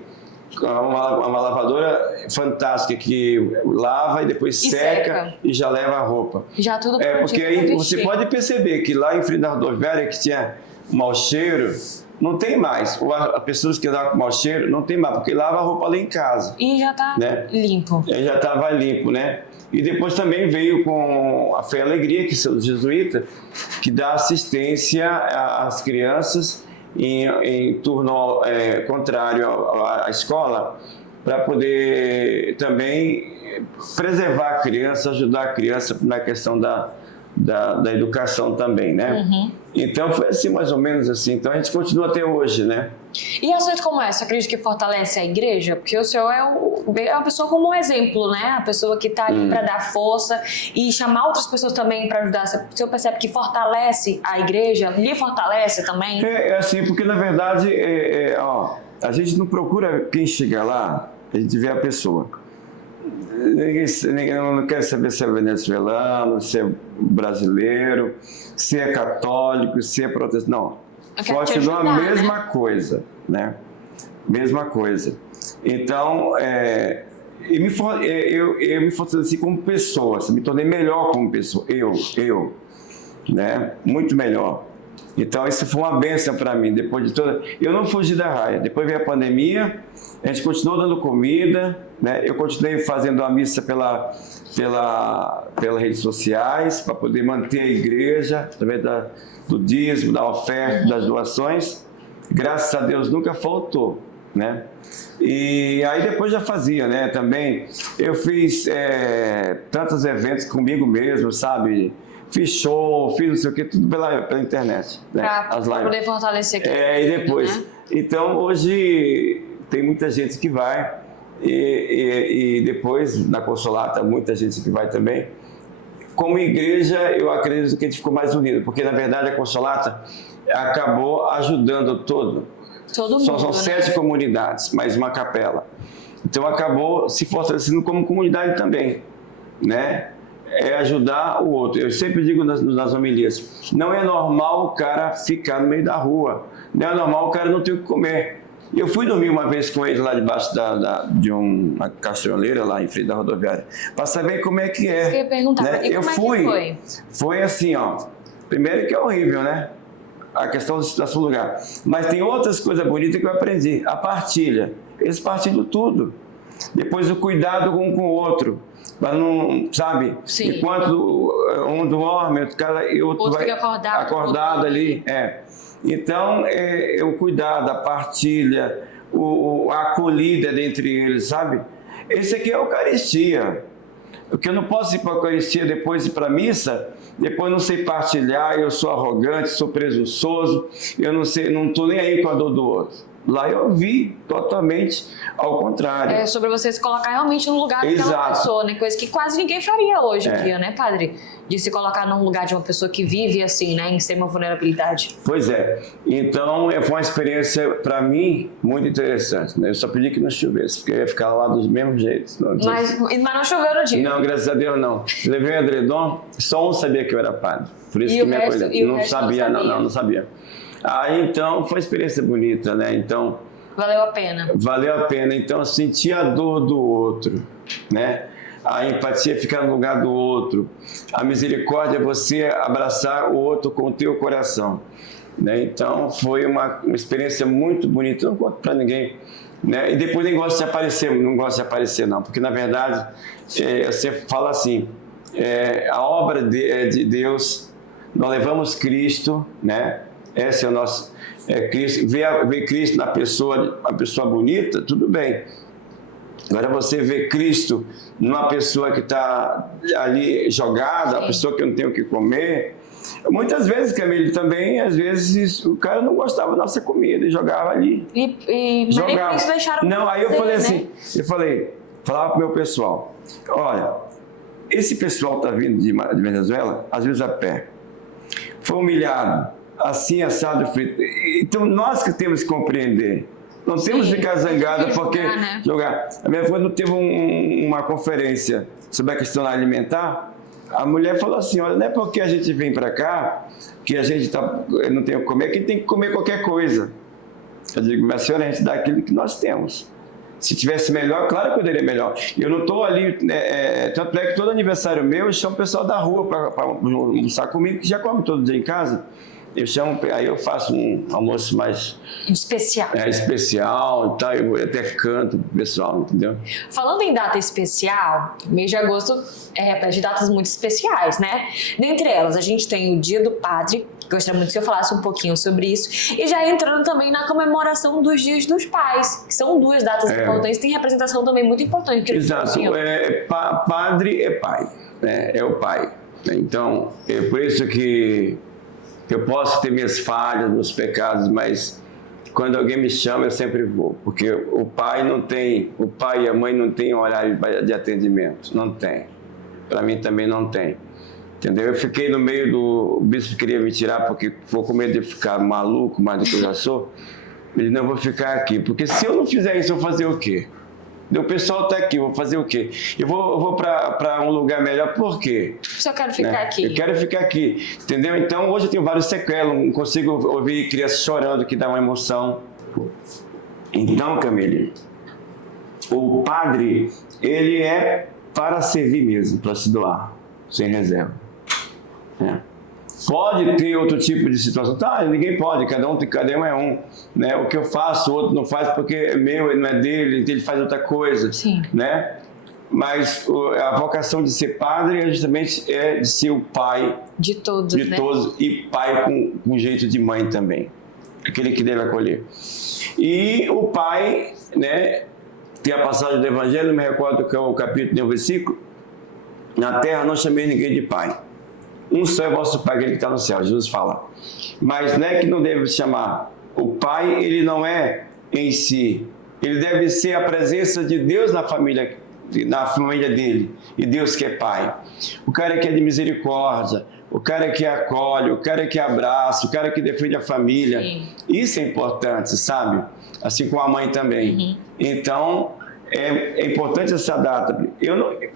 uma lavadora fantástica que lava e depois seca e já leva a roupa. Já tudo porque aí você pode perceber que lá em frente da rodoviária que tinha mau cheiro, não tem mais. As pessoas que andavam com mau cheiro, não tem mais, porque lava a roupa lá em casa. E já está limpo. Já estava limpo, né? E depois também veio com a Fé e Alegria, que são os jesuítas, que dá assistência às crianças em turno contrário à escola, para poder também preservar a criança, ajudar a criança na questão da educação também, né? Então foi assim, mais ou menos assim. Então a gente continua até hoje, né? E ações como essa, acredito que fortalece a igreja? Porque o senhor é uma pessoa como um exemplo, né? A pessoa que está ali para dar força e chamar outras pessoas também para ajudar. O senhor percebe que fortalece a igreja? Lhe fortalece também? É assim, porque na verdade, a gente não procura quem chega lá, a gente vê a pessoa. Ninguém não quer saber se é venezuelano, se é brasileiro, se é católico, se é protestante. Não. Continua a mesma coisa, né? Mesma coisa. Então, eu me fortaleci como pessoa, assim, me tornei melhor como pessoa. Eu, né? Muito melhor. Então, isso foi uma bênção para mim. Depois de toda, eu não fugi da raia. Depois veio a pandemia, a gente continuou dando comida, né? Eu continuei fazendo a missa pelas redes sociais para poder manter a igreja através do dízimo, da oferta, das doações. Graças a Deus nunca faltou, né? E aí depois já fazia, né? Também eu fiz tantos eventos comigo mesmo, sabe? Fiz show, fiz não sei o que, tudo pela internet, né? Para poder fortalecer aqui. E depois. Né? Então hoje tem muita gente que vai e depois na Consolata muita gente que vai também. Como igreja, eu acredito que a gente ficou mais unido, porque na verdade a Consolata acabou ajudando todo mundo. São 7 comunidades, mais uma capela. Então acabou se fortalecendo como comunidade também, né? É ajudar o outro. Eu sempre digo nas homilias, não é normal o cara ficar no meio da rua, não é normal o cara não ter o que comer. Eu fui dormir uma vez com ele lá debaixo de uma cachoeira lá em frente da rodoviária, para saber como é que é. Você ia perguntar, né? E como é que foi? Foi assim, primeiro que é horrível, né? A questão do seu lugar. Mas tem outras coisas bonitas que eu aprendi. A partilha. Eles partilham tudo. Depois o cuidado um com o outro. Mas não, sabe? Sim. Enquanto um dorme, o outro vai acordado ali. Então, o cuidado, a partilha, a acolhida dentre eles, sabe? Esse aqui é a Eucaristia. Porque eu não posso ir para a Eucaristia depois ir para a missa, depois não sei partilhar, eu sou arrogante, sou presunçoso, eu não estou nem aí com a dor do outro. Lá eu vi totalmente ao contrário. É sobre você se colocar realmente no lugar daquela pessoa, né? Coisa que quase ninguém faria hoje em dia, né, padre? De se colocar no lugar de uma pessoa que vive assim, né, em extrema vulnerabilidade. Pois é. Então, foi uma experiência, para mim, muito interessante, né? Eu só pedi que não chovesse, porque eu ia ficar lá dos mesmos jeitos. Mas não choveu no dia? Não, graças a Deus não. Levei o edredom, só um sabia que eu era padre. Por isso que me acolheu. Não sabia. Aí, então, foi uma experiência bonita, né? Então... Valeu a pena. Valeu a pena. Então, eu senti a dor do outro, né? A empatia é ficar no lugar do outro. A misericórdia é você abraçar o outro com o teu coração, né? Então, foi uma experiência muito bonita. Eu não conto para ninguém, né? E depois nem gosto de aparecer, não gosto de aparecer, não. Porque, na verdade, você fala assim, a obra de Deus, nós levamos Cristo, né? Esse é o nosso Cristo. Ver Cristo na pessoa, uma pessoa bonita, tudo bem. Agora você vê Cristo numa pessoa que está ali jogada, a pessoa que não tem o que comer. Muitas vezes, Camille, também, às vezes o cara não gostava da nossa comida e jogava ali. Jogava. Mas deixaram não, aí eu falei assim, falava para o meu pessoal, olha, esse pessoal está vindo de Venezuela, às vezes a pé, foi humilhado, assim, assado, frito. Então, nós que temos que compreender. Não temos que ficar zangados porque jogar. A minha avó teve uma conferência sobre a questão alimentar. A mulher falou assim, olha, não é porque a gente vem para cá que a gente não tem o que comer, que tem que comer qualquer coisa. Eu digo, minha senhora, a gente dá aquilo que nós temos. Se tivesse melhor, claro que eu daria melhor. Eu não estou ali, tanto é que todo aniversário meu, eu chamo o pessoal da rua para almoçar comigo, que já come todo dia em casa. Eu chamo, aí eu faço um almoço mais... especial. Especial e tal, eu até canto pro pessoal, entendeu? Falando em data especial, mês de agosto é repleto de datas muito especiais, né? Dentre elas, a gente tem o Dia do Padre, gostaria muito que eu falasse um pouquinho sobre isso, e já entrando também na comemoração dos Dias dos Pais, que são 2 datas importantes, tem representação também muito importante. Exato, padre é pai, né? É o pai. Então, é por isso que eu posso ter minhas falhas, meus pecados, mas quando alguém me chama, eu sempre vou, porque o pai e a mãe não têm horário de atendimento, não tem. Para mim também não tem. Entendeu? Eu fiquei no meio o bispo queria me tirar porque ficou com medo de ficar maluco, mais do que eu já sou. Ele disse, não, eu vou ficar aqui, porque se eu não fizer isso, eu vou fazer o quê? O pessoal está aqui, vou fazer o quê? Eu vou para um lugar melhor, por quê? Eu quero ficar aqui. Eu quero ficar aqui, entendeu? Então, hoje eu tenho vários sequelas, não consigo ouvir crianças chorando, que dá uma emoção. Então, Camille, o padre, ele é para servir mesmo, para se doar, sem reserva. Pode ter outro tipo de situação, tá? Ninguém pode, cada um é um, né? O que eu faço, o outro não faz porque é meu, não é dele, então ele faz outra coisa, sim, né? Mas a vocação de ser padre é justamente de ser o pai de todos, né? E pai com jeito de mãe também, aquele que deve acolher. E o pai, né? Tem a passagem do Evangelho, não me recordo que é o capítulo e o versículo. Na terra não chamei ninguém de pai. Um só é vosso pai, aquele que está no céu. Jesus fala. Mas não é que não deve chamar. O pai, ele não é em si. Ele deve ser a presença de Deus na família dele. E Deus que é pai. O cara que é de misericórdia. O cara que acolhe. O cara que abraça. O cara que defende a família. Sim. Isso é importante, sabe? Assim como a mãe também. Uhum. Então, é importante essa data.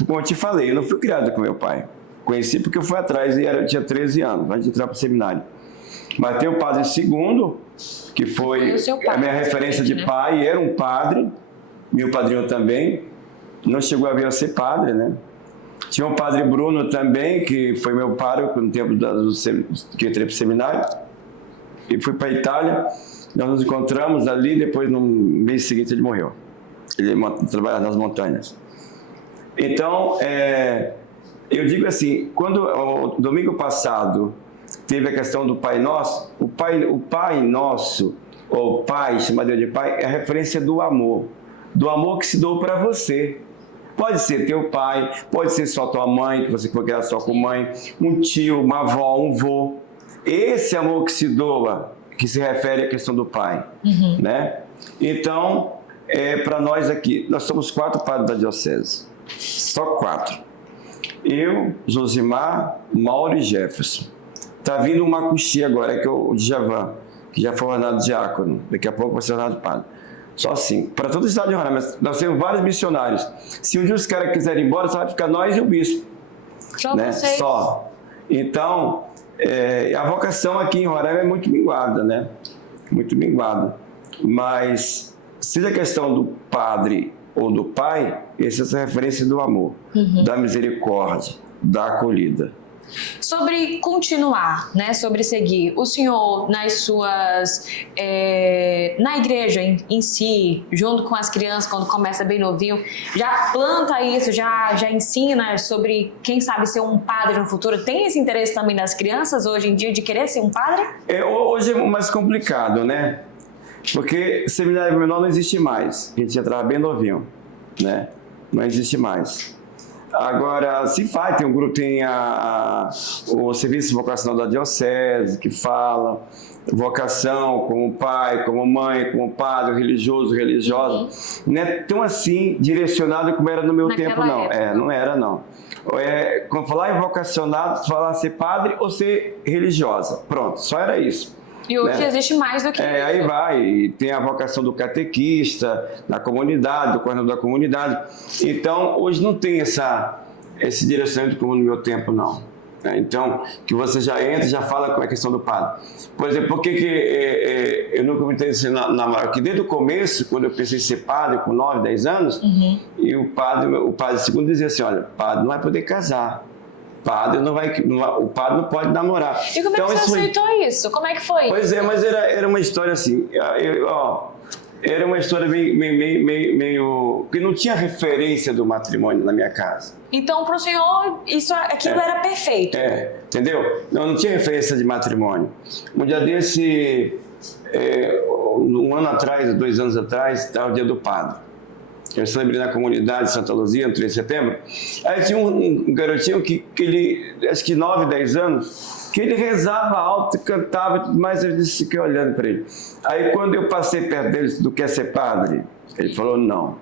Como eu te falei, eu não fui criado com meu pai. Conheci porque eu fui atrás e tinha 13 anos, antes de entrar para o seminário. Mas tem o padre segundo, que foi a minha referência de pai, era um padre, meu padrinho também, não chegou a vir a ser padre, né? Tinha o padre Bruno também, que foi meu pároco no tempo que eu entrei para o seminário, e fui para a Itália, nós nos encontramos ali, depois no mês seguinte ele morreu. Ele trabalhava nas montanhas. Então, eu digo assim, quando domingo passado teve a questão do Pai Nosso, o Pai Nosso, ou Pai, chamado de Pai, é a referência do amor que se doou para você. Pode ser teu pai, pode ser só tua mãe, que você foi criado só com mãe, um tio, uma avó, um vô. Esse amor que se doa, que se refere à questão do pai, né? Então, para nós aqui, nós somos 4 padres da diocese, só 4. Eu, Josimar, Mauro e Jefferson. Está vindo uma coxia agora, que é o Djavan, que já foi ordenado diácono. Daqui a pouco vai ser ordenado padre. Só assim, para todo o estado de Roraima. Nós temos vários missionários. Se um dia os caras quiserem ir embora, só vai ficar nós e o bispo. Só né? vocês. Só. Então, a vocação aqui em Roraima é muito minguada, né? Muito minguada. Mas, seja a questão do padre ou do pai, essa é a referência do amor, da misericórdia, da acolhida. Sobre continuar, né? Sobre seguir, o senhor nas suas, na igreja em si, junto com as crianças, quando começa bem novinho, já planta isso, já ensina sobre quem sabe ser um padre no futuro? Tem esse interesse também das crianças hoje em dia de querer ser um padre? Hoje é mais complicado, né? Porque seminário menor não existe mais. A gente já estava bem novinho, né? Não existe mais. Agora, se faz, tem um grupo, tem o Serviço Vocacional da Diocese, que fala vocação como pai, como mãe, como padre, religioso, religiosa. Não é tão assim direcionado como era no meu tempo, não. Não era, não. Quando falar em vocacionado, falar ser padre ou ser religiosa. Pronto, só era isso. E hoje existe mais do que isso. Aí vai, e tem a vocação do catequista, da comunidade, do coordenador da comunidade. Então, hoje não tem esse direcionamento como no meu tempo, não. Então, que você já entra e já fala com a questão do padre. Por exemplo, por que eu nunca me interessei que desde o começo, quando eu pensei em ser padre, com 9, 10 anos, e o padre segundo dizia assim, olha, padre não vai poder casar. O padre não pode namorar. E como é que você aceitou isso? Como é que foi? Pois é, mas era uma história assim, era uma história meio que não tinha referência do matrimônio na minha casa. Então, para o senhor, aquilo era perfeito. Entendeu? Não tinha referência de matrimônio. Um dia desse, um ano atrás, 2 anos atrás, estava o dia do padre. Eu celebrei na comunidade de Santa Luzia, no 3 de setembro. Aí tinha um garotinho que ele, acho que 9, 10 anos, que ele rezava alto, cantava e tudo mais, eu disse, fiquei olhando para ele. Aí quando eu passei perto dele, tu quer ser padre? Ele falou, não.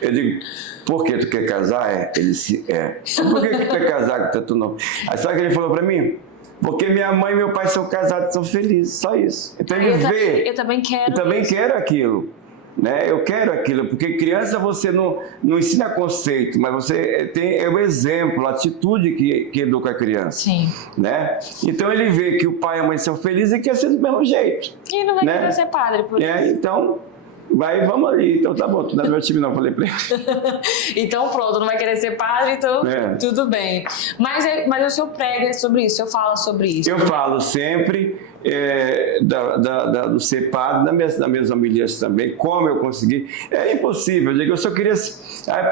Eu digo, por que tu quer casar? Ele disse, Por que tu quer casar com tanto novo? Aí sabe o que ele falou para mim? Porque minha mãe e meu pai são casados, são felizes, só isso. Então ele vê. Eu também quero. Eu também quero aquilo. Né? Eu quero aquilo, porque criança você não ensina conceito, mas você tem o exemplo, a atitude que educa a criança. Sim. Né? Então ele vê que o pai e a mãe são felizes e quer ser do mesmo jeito. E não vai né? querer ser padre por isso. Então, vamos ali. Então tá bom, tu não é do meu time não, falei pra ele. Então pronto, não vai querer ser padre, então tudo bem. Mas o senhor prega sobre isso, eu falo sobre isso. Eu falo sempre do ser padre, nas minhas homilias também, como eu consegui. É impossível, eu digo, eu só queria...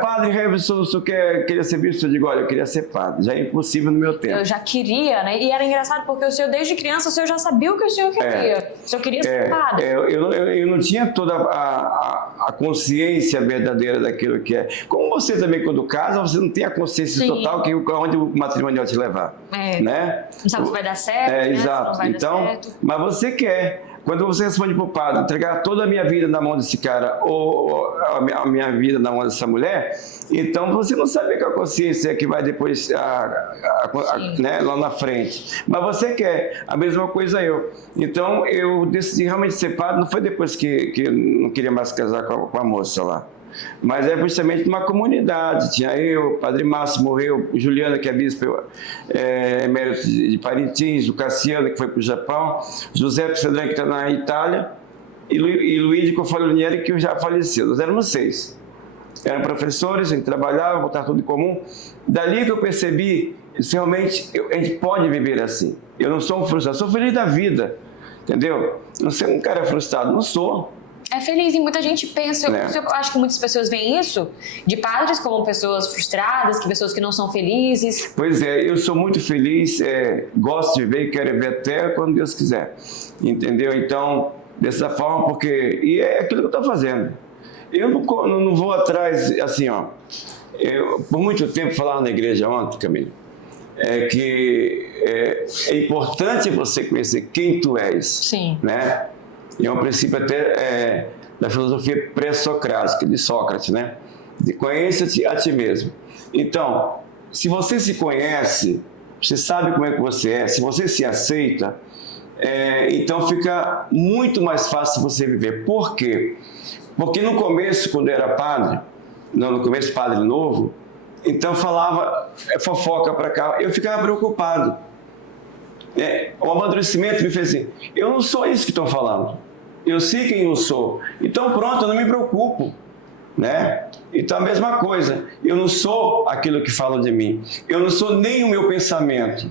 padre, eu só queria ser bispo, eu digo, olha, eu queria ser padre, já é impossível no meu tempo. Eu já queria, né? E era engraçado porque o senhor, desde criança, o senhor já sabia o que o senhor queria. O senhor queria ser padre. Eu não tinha toda a consciência verdadeira daquilo que é. Como você também, quando casa, você não tem a consciência total que onde o matrimônio vai te levar. Né? Não sabe se vai dar certo, exato. Não vai então, dar certo. Mas você quer. Quando você responde para o padre, entregar toda a minha vida na mão desse cara ou a minha vida na mão dessa mulher, então você não sabe qual a consciência que vai depois né, lá na frente. Mas você quer. A mesma coisa eu. Então eu decidi realmente ser padre, não foi depois que eu não queria mais casar com a moça lá. Mas é justamente uma comunidade, tinha eu, Padre Márcio morreu, Juliana, que é bispo emérito de Parintins, o Cassiano, que foi para o Japão, José Psedran, que está na Itália, e Luigi Confalonieri, que já faleceu. Nós éramos 6. Eram professores, a gente trabalhava, botar tudo em comum. Dali que eu percebi, realmente, a gente pode viver assim. Eu não sou um frustrado, sou feliz da vida, entendeu? Não sou um cara frustrado, não sou. É feliz, e muita gente pensa, eu acho que muitas pessoas veem isso, de padres como pessoas frustradas, que pessoas que não são felizes. Pois é, eu sou muito feliz, gosto de ver e quero ver até quando Deus quiser, entendeu? Então, dessa forma, e é aquilo que eu estou fazendo. Eu não vou atrás, assim, por muito tempo falava na igreja ontem, Camilo, que é importante você conhecer quem tu és. Sim. Né? E é um princípio até da filosofia pré-socrática, de Sócrates, né? De conheça-te a ti mesmo. Então, se você se conhece, você sabe como é que você é, se você se aceita, então fica muito mais fácil você viver. Por quê? Porque no começo, quando eu era padre, no começo padre novo, então falava fofoca para cá, eu ficava preocupado. O amadurecimento me fez assim, eu não sou isso que estão falando, eu sei quem eu sou, então pronto, eu não me preocupo, né? Então a mesma coisa, eu não sou aquilo que falam de mim, eu não sou nem o meu pensamento,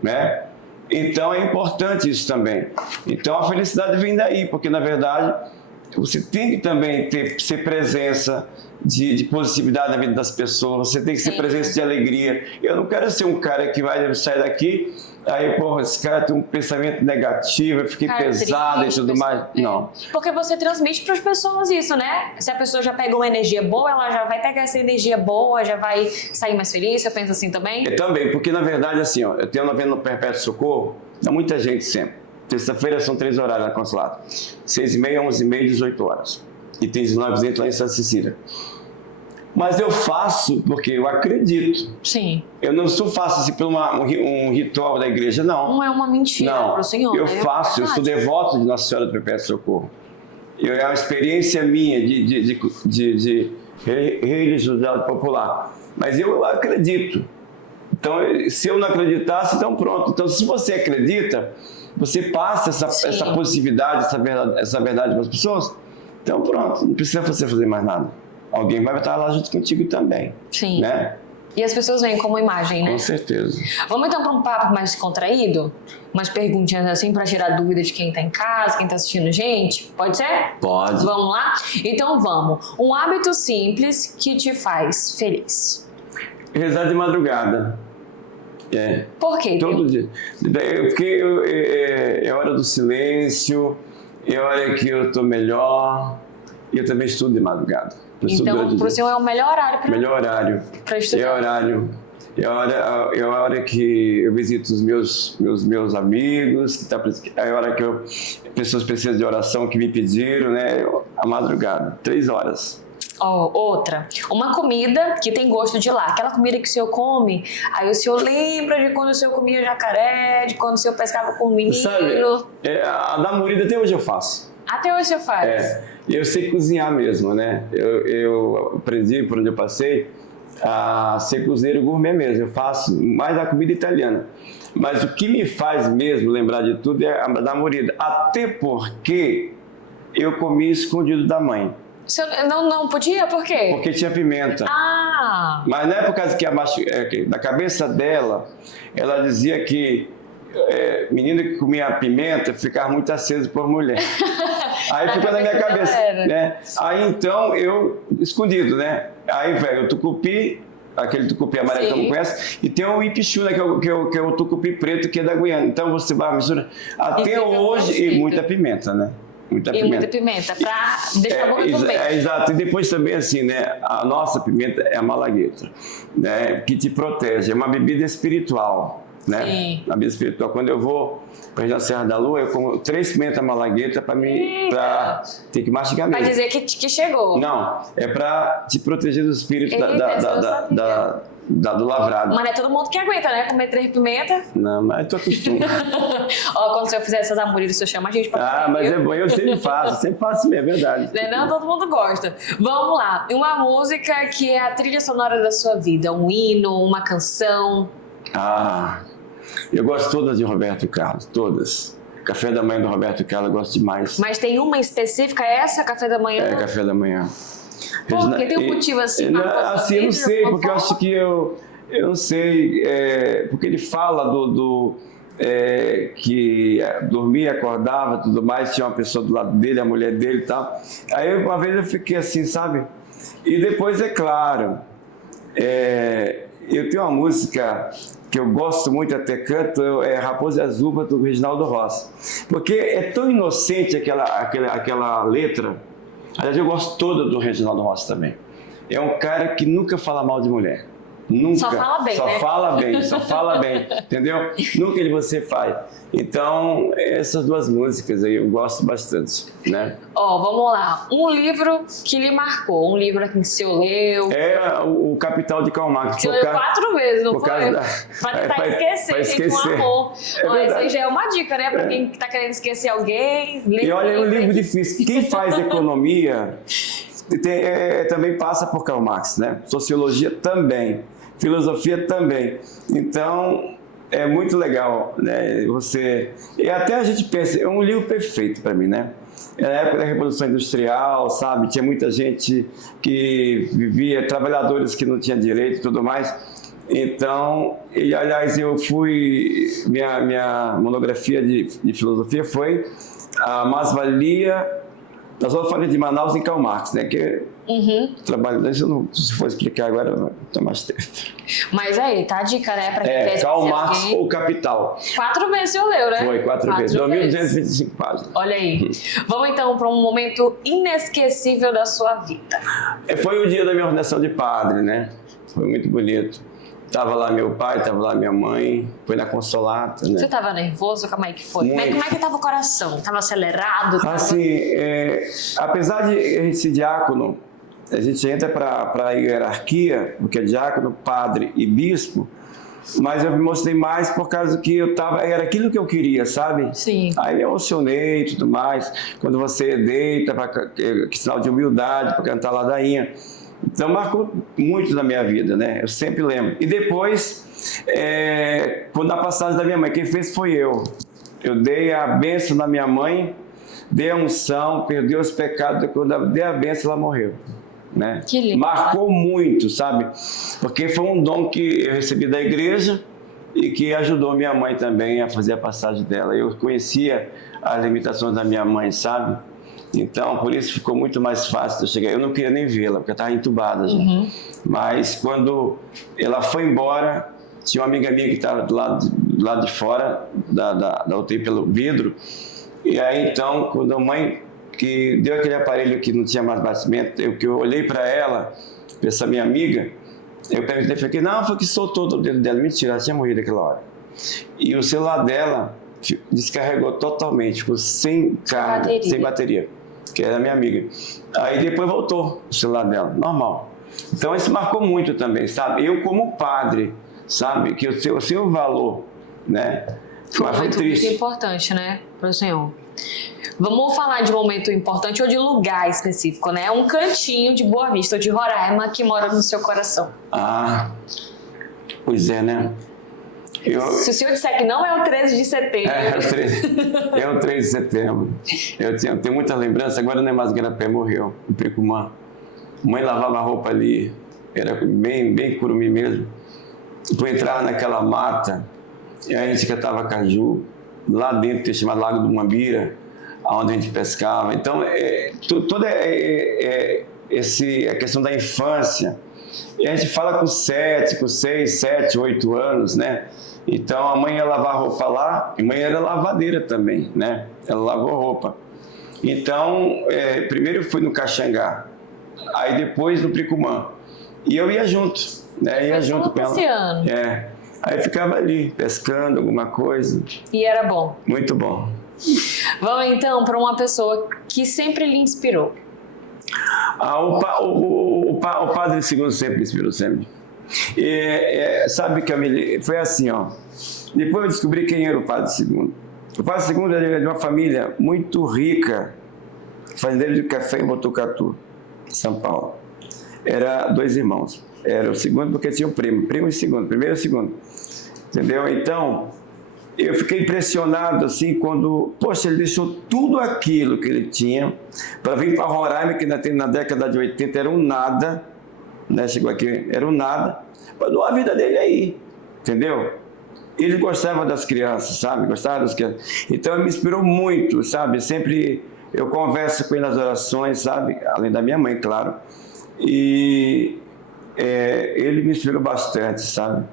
né? Então é importante isso também. Então a felicidade vem daí, porque na verdade você tem que também ser presença de positividade na vida das pessoas, você tem que ser presença de alegria. Eu não quero ser um cara que vai sair daqui, aí, esse cara tem um pensamento negativo, eu fiquei pesado e tudo mais. Não. Porque você transmite para as pessoas isso, né? Se a pessoa já pegou uma energia boa, ela já vai pegar essa energia boa, já vai sair mais feliz, você pensa assim também? Também, porque na verdade, assim, eu tenho uma venda no Perpétuo Socorro, dá muita gente sempre. Terça-feira são 3 horários na consulado. 6h30, 11h30, 18 horas. E tem 19 dentro lá em Santa Cecília. Mas eu faço porque eu acredito. Sim. Eu não faço assim por um ritual da igreja, não. Não é uma mentira para o Senhor. Eu faço, eu sou devoto de Nossa Senhora do Perpétuo Socorro. É uma experiência minha de religiosidade popular. Mas eu acredito. Então, se eu não acreditasse, então pronto. Então, se você acredita, você passa essa positividade, essa verdade para as pessoas, então pronto, não precisa você fazer mais nada. Alguém vai estar lá junto contigo também. Sim. Né? E as pessoas vêm como imagem, né? Com certeza. Vamos então para um papo mais descontraído? Umas perguntinhas assim para tirar dúvida de quem está em casa, quem está assistindo gente? Pode ser? Pode. Vamos lá? Então vamos. Um hábito simples que te faz feliz. Rezar de madrugada. Por quê? Todo dia. Porque é hora do silêncio, é hora que eu estou melhor. E eu também estudo de madrugada. Então, para o senhor é o melhor horário para melhor horário. Para estudar. É horário. É a hora que eu visito os meus amigos, é a hora que pessoas precisam de oração que me pediram, né? A madrugada, 3 horas. Outra, uma comida que tem gosto de lá, aquela comida que o senhor come, aí o senhor lembra de quando o senhor comia jacaré, de quando o senhor pescava com o menino. Sabe, a da morida até hoje eu faço. Até hoje o senhor faz? Eu sei cozinhar mesmo, né? Eu aprendi por onde eu passei a ser cozinheiro gourmet mesmo. Eu faço mais a comida italiana. Mas o que me faz mesmo lembrar de tudo é a da morida. Até porque eu comia escondido da mãe. O senhor não podia? Por quê? Porque tinha pimenta. Ah! Mas não é por causa que na cabeça dela, ela dizia que menino que comia pimenta ficava muito aceso por mulher. Aí ficou na minha cabeça, né? Aí então eu, escondido, né? Aí, velho, o tucupi, aquele tucupi amarelo que eu não conheço, e tem o ipichu, né? Que é o tucupi preto, que é da Guiana. Então você vai misturar até hoje, e muita pimenta, né? Muita pimenta, pra deixar a boca do bem. Exato, e depois também assim, né? A nossa pimenta é a malagueta, né? Que te protege, é uma bebida espiritual. Né? Sim. Na vida espiritual, quando eu vou para a Serra da Lua, eu como 3 pimentas malagueta para ter que mastigar mesmo. Para dizer que chegou. Não, é para te proteger do espírito do lavrado. Mas não é todo mundo que aguenta, né? Comer 3 pimentas. Não, mas eu tô acostumado. Quando o senhor fizer essas amoridas, o senhor chama a gente para comer. Mas é bom, eu sempre faço mesmo, é verdade. Não, todo mundo gosta. Vamos lá, uma música que é a trilha sonora da sua vida, um hino, uma canção. Eu gosto todas de Roberto Carlos, todas. Café da Manhã do Roberto Carlos, eu gosto demais. Mas tem uma específica, essa, Café da Manhã? É, Café da Manhã. Porque tem um motivo assim? Assim, eu não sei, porque eu acho que eu não sei, porque ele fala que dormia, acordava, tudo mais, tinha uma pessoa do lado dele, a mulher dele e tal. Aí uma vez eu fiquei assim, sabe? E depois, é claro, eu tenho uma música que eu gosto muito, até canto, é Raposa Azul, do Reginaldo Rossi. Porque é tão inocente aquela letra. Aliás, eu gosto toda do Reginaldo Rossi também. É um cara que nunca fala mal de mulher. Nunca. Só fala bem, só fala bem, entendeu? Nunca você faz. Então, essas 2 músicas aí eu gosto bastante, né? Vamos lá. Um livro que lhe marcou, um livro que o senhor leu. É o Capital de Karl Marx. O senhor leu 4 vezes, não foi? Para tentar esquecer, gente, um amor. Isso aí já é uma dica, né? Para quem está querendo esquecer alguém. E olha, é um livro difícil. Quem faz economia também passa por Karl Marx, né? Sociologia também. Filosofia também. Então, é muito legal, né? E até a gente pensa, é um livro perfeito para mim, né? Na época da Revolução Industrial, sabe? Tinha muita gente que vivia, trabalhadores que não tinham direito e tudo mais. Então, e aliás, minha monografia de filosofia foi a mais-valia das orfanias de Manaus em Karl Marx, né? Que trabalho, se for explicar agora, vai tomar mais tempo. Mas aí, tá a dica, né? Pra quem quer Karl Marx ou Capital. 4 vezes eu leu, né? Foi, 4 vezes. 2.225 páginas. Olha aí. Vamos então para um momento inesquecível da sua vida. Foi o dia da minha ordenação de padre, né? Foi muito bonito. Tava lá meu pai, tava lá minha mãe, foi na Consolata, né? Você tava nervoso? Como é que foi? Como é que tava o coração? Tava acelerado? Assim, apesar de a gente ser diácono, a gente entra para a hierarquia, porque é diácono, padre e bispo, mas eu me mostrei mais por causa que era aquilo que eu queria, sabe? Sim. Aí me emocionei e tudo mais, quando você deita, que sinal de humildade, para cantar ladainha. Então marcou muito na minha vida, né? Eu sempre lembro. E depois, quando a passagem da minha mãe, quem fez foi eu. Eu dei a bênção na minha mãe, dei a unção, perdi os pecados, quando eu dei a bênção, ela morreu. Né? Que lindo. Marcou muito, sabe? Porque foi um dom que eu recebi da igreja e que ajudou minha mãe também a fazer a passagem dela. Eu conhecia as limitações da minha mãe, sabe? Então, por isso ficou muito mais fácil de eu chegar. Eu não queria nem vê-la, porque eu estava entubada já. Mas quando ela foi embora, tinha uma amiga minha que estava do lado de fora da UTI pelo vidro. E aí, então, quando a mãe que deu aquele aparelho que não tinha mais batimento, que eu olhei para ela, para essa minha amiga, eu perguntei, falei, não, foi que soltou o dedo dela. Mentira, ela tinha morrido naquela hora. E o celular dela descarregou totalmente, ficou sem carga, sem bateria, que era minha amiga. Aí depois voltou o celular dela, normal. Então isso marcou muito também, sabe? Eu como padre, sabe, que o seu valor, né? Mas foi triste. Muito importante, né, para o senhor. Vamos falar de momento importante ou de lugar específico, né? Um cantinho de Boa Vista ou de Roraima que mora no seu coração. Ah, pois é, né? Se o senhor disser que não é o 13 de setembro... É o 13 de setembro. Eu tenho muita lembrança. Agora não é mais Garapé, morreu, em Precumã. Mãe lavava a roupa ali, era bem curumim mesmo. Tu entrava naquela mata, e a gente catava caju, lá dentro tem chamado Lago do Mambira, onde a gente pescava. Então, toda a questão da infância, e a gente fala com 6, 7, 8 anos, né? Então, a mãe ia lavar roupa lá, e a mãe era lavadeira também, né? Ela lavou roupa. Então, primeiro eu fui no Caxangá, aí depois no Precumã. E eu ia junto, né? Ia junto com ela. Aí ficava ali, pescando alguma coisa. E era bom? Muito bom. Vamos então para uma pessoa que sempre lhe inspirou. O Padre Segundo sempre me inspirou, sempre. Sabe, Camille, foi assim, ó. Depois eu descobri quem era o Padre Segundo. O Padre Segundo era de uma família muito rica, fazendeiro de café em Botucatu, São Paulo. Era 2 irmãos. Era o segundo porque tinha o primo e segundo, primeiro e segundo. Entendeu? Então, eu fiquei impressionado assim quando, poxa, ele deixou tudo aquilo que ele tinha para vir para Roraima, que na década de 80 era um nada, né? Chegou aqui, era um nada, para doar a vida dele aí, entendeu? Ele gostava das crianças, sabe? Gostava das crianças. Então, ele me inspirou muito, sabe? Sempre eu converso com ele nas orações, sabe? Além da minha mãe, claro. E ele me inspirou bastante, sabe?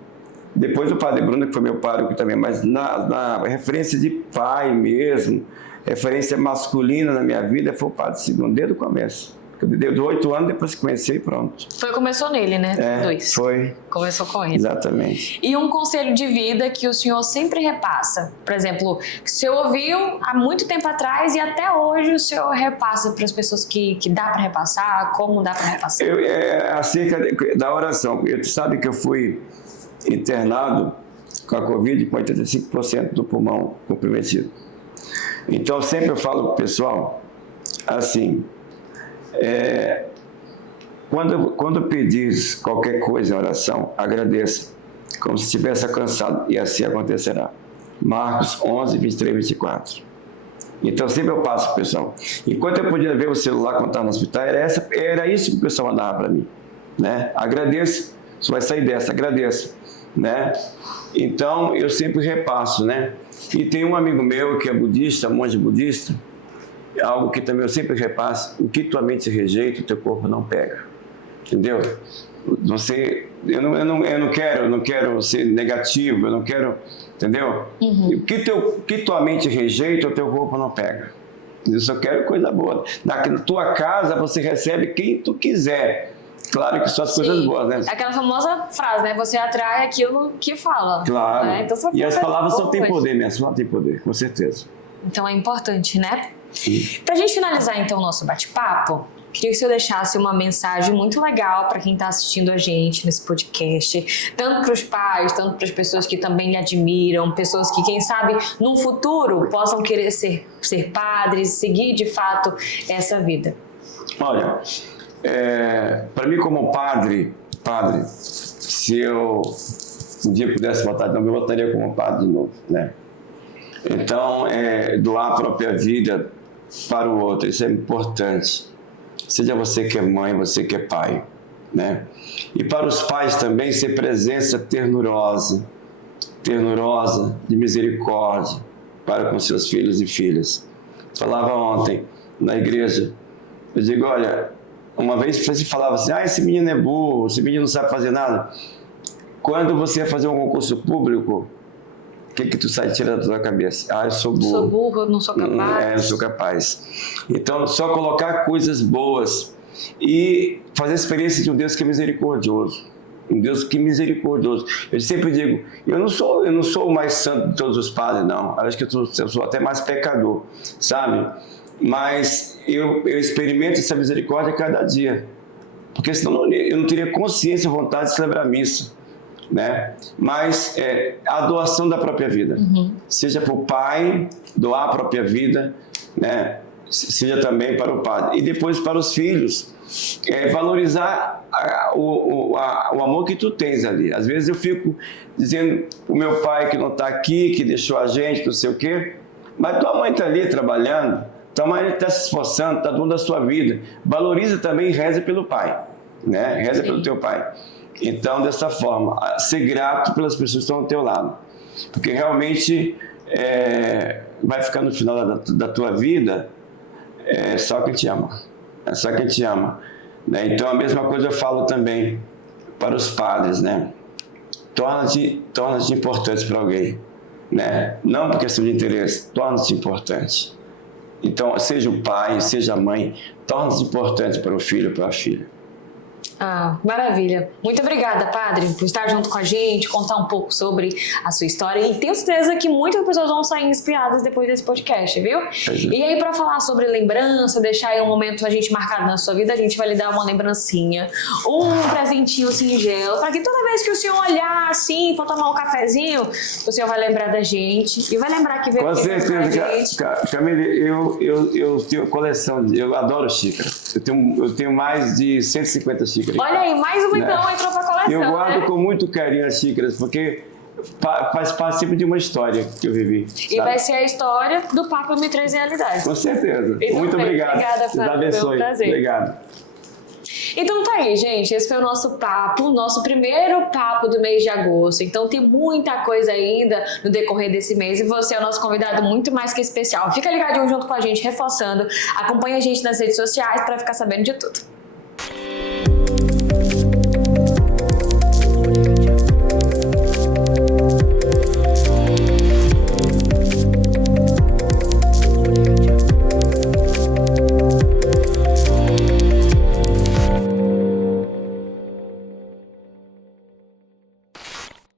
Depois o Padre Bruno, que foi meu pároco também, mas na referência de pai mesmo, referência masculina na minha vida, foi o Padre Segundo, desde o começo. Deu de 8 anos, depois que conheci e pronto. Começou nele, né? 2. Foi. Começou com ele. Exatamente. E um conselho de vida que o senhor sempre repassa? Por exemplo, que o senhor ouviu há muito tempo atrás e até hoje o senhor repassa para as pessoas que dá para repassar, como dá para repassar? Acerca da oração. Tu sabe que eu fui internado com a Covid com 85% do pulmão comprometido. Então, sempre eu falo para o pessoal, assim, quando pedires qualquer coisa em oração, agradeça, como se estivesse alcançado, e assim acontecerá. Marcos 11, 23, 24. Então, sempre eu passo para o pessoal. Enquanto eu podia ver o celular quando estava no hospital, era isso que o pessoal mandava para mim, né? Agradeça, você vai sair dessa, agradeça, né? Então, eu sempre repasso, né? E tem um amigo meu que é budista, monge budista, algo que também eu sempre repasso: o que tua mente rejeita, o teu corpo não pega. Entendeu? Eu não quero ser negativo, eu não quero, entendeu? O que tua mente rejeita, o teu corpo não pega. Eu só quero coisa boa. Na tua casa você recebe quem tu quiser. Claro que são as coisas boas, né? Aquela famosa frase, né? Você atrai aquilo que fala. Claro. Né? Então, e as palavras só têm poder, minha palavra tem poder, com certeza. Então é importante, né? Pra gente finalizar então o nosso bate-papo, queria que o senhor deixasse uma mensagem muito legal para quem está assistindo a gente nesse podcast, tanto para os pais, tanto para as pessoas que também lhe admiram, pessoas que, quem sabe, no futuro possam querer ser padres, seguir de fato essa vida. Olha, para mim como padre, se eu um dia pudesse votar de novo, eu votaria como padre de novo, né? Então, doar a própria vida para o outro, isso é importante. Seja você que é mãe, você que é pai, né? E para os pais também, ser presença ternurosa, de misericórdia para com seus filhos e filhas. Falava ontem na igreja, eu digo, olha, uma vez você falava assim, esse menino é burro, esse menino não sabe fazer nada. Quando você ia fazer um concurso público, que tu sai tira da tua cabeça? Ah, eu sou burro. Sou burro, não sou capaz. Eu sou capaz. Então, só colocar coisas boas e fazer a experiência de um Deus que é misericordioso. Um Deus que é misericordioso. Eu sempre digo, eu não sou o mais santo de todos os padres, não. Eu acho que eu sou até mais pecador, sabe? Mas eu experimento essa misericórdia a cada dia. Porque senão eu não teria consciência, vontade de celebrar a missa, né? Mas a doação da própria vida, seja para o pai doar a própria vida, né? Seja também para o padre e depois para os filhos, valorizar o amor que tu tens ali. Às vezes eu fico dizendo o meu pai que não está aqui, que deixou a gente, não sei o quê, mas tua mãe está ali trabalhando. Tua mãe está se esforçando, está dando a sua vida. Valoriza também e reza pelo pai, né? Reza pelo teu pai. Então, dessa forma, ser grato pelas pessoas que estão ao teu lado. Porque realmente vai ficar no final da tua vida só quem te ama. É só quem te ama. Né? Então, a mesma coisa eu falo também para os padres, né? Torna-te importante para alguém. Né? Não por questão de interesse, torna-te importante. Então, seja o pai, seja a mãe, torna-se importante para o filho, para a filha. Ah, maravilha. Muito obrigada, padre, por estar junto com a gente, contar um pouco sobre a sua história. E tenho certeza que muitas pessoas vão sair inspiradas depois desse podcast, viu? E aí, para falar sobre lembrança, deixar aí um momento a gente marcado na sua vida, a gente vai lhe dar uma lembrancinha, um presentinho singelo, para que toda vez que o senhor olhar assim, for tomar um cafezinho, o senhor vai lembrar da gente e vai lembrar que veio com aqui certeza, Camille, eu tenho coleção, eu adoro xícaras. Eu tenho mais de 150 xícaras. Olha aí, mais uma então entrou pra coleção. Eu guardo com muito carinho as xícaras, porque faz parte sempre de uma história que eu vivi. E sabe? Vai ser a história do Papa Me Traz Realidade. Com certeza. Então, muito obrigado. Obrigada, Fábio. Deus abençoe. Foi um prazer. Obrigado. Então tá aí, gente, esse foi o nosso papo, nosso primeiro papo do mês de agosto. Então tem muita coisa ainda no decorrer desse mês e você é o nosso convidado muito mais que especial. Fica ligadinho junto com a gente, reforçando. Acompanha a gente nas redes sociais para ficar sabendo de tudo.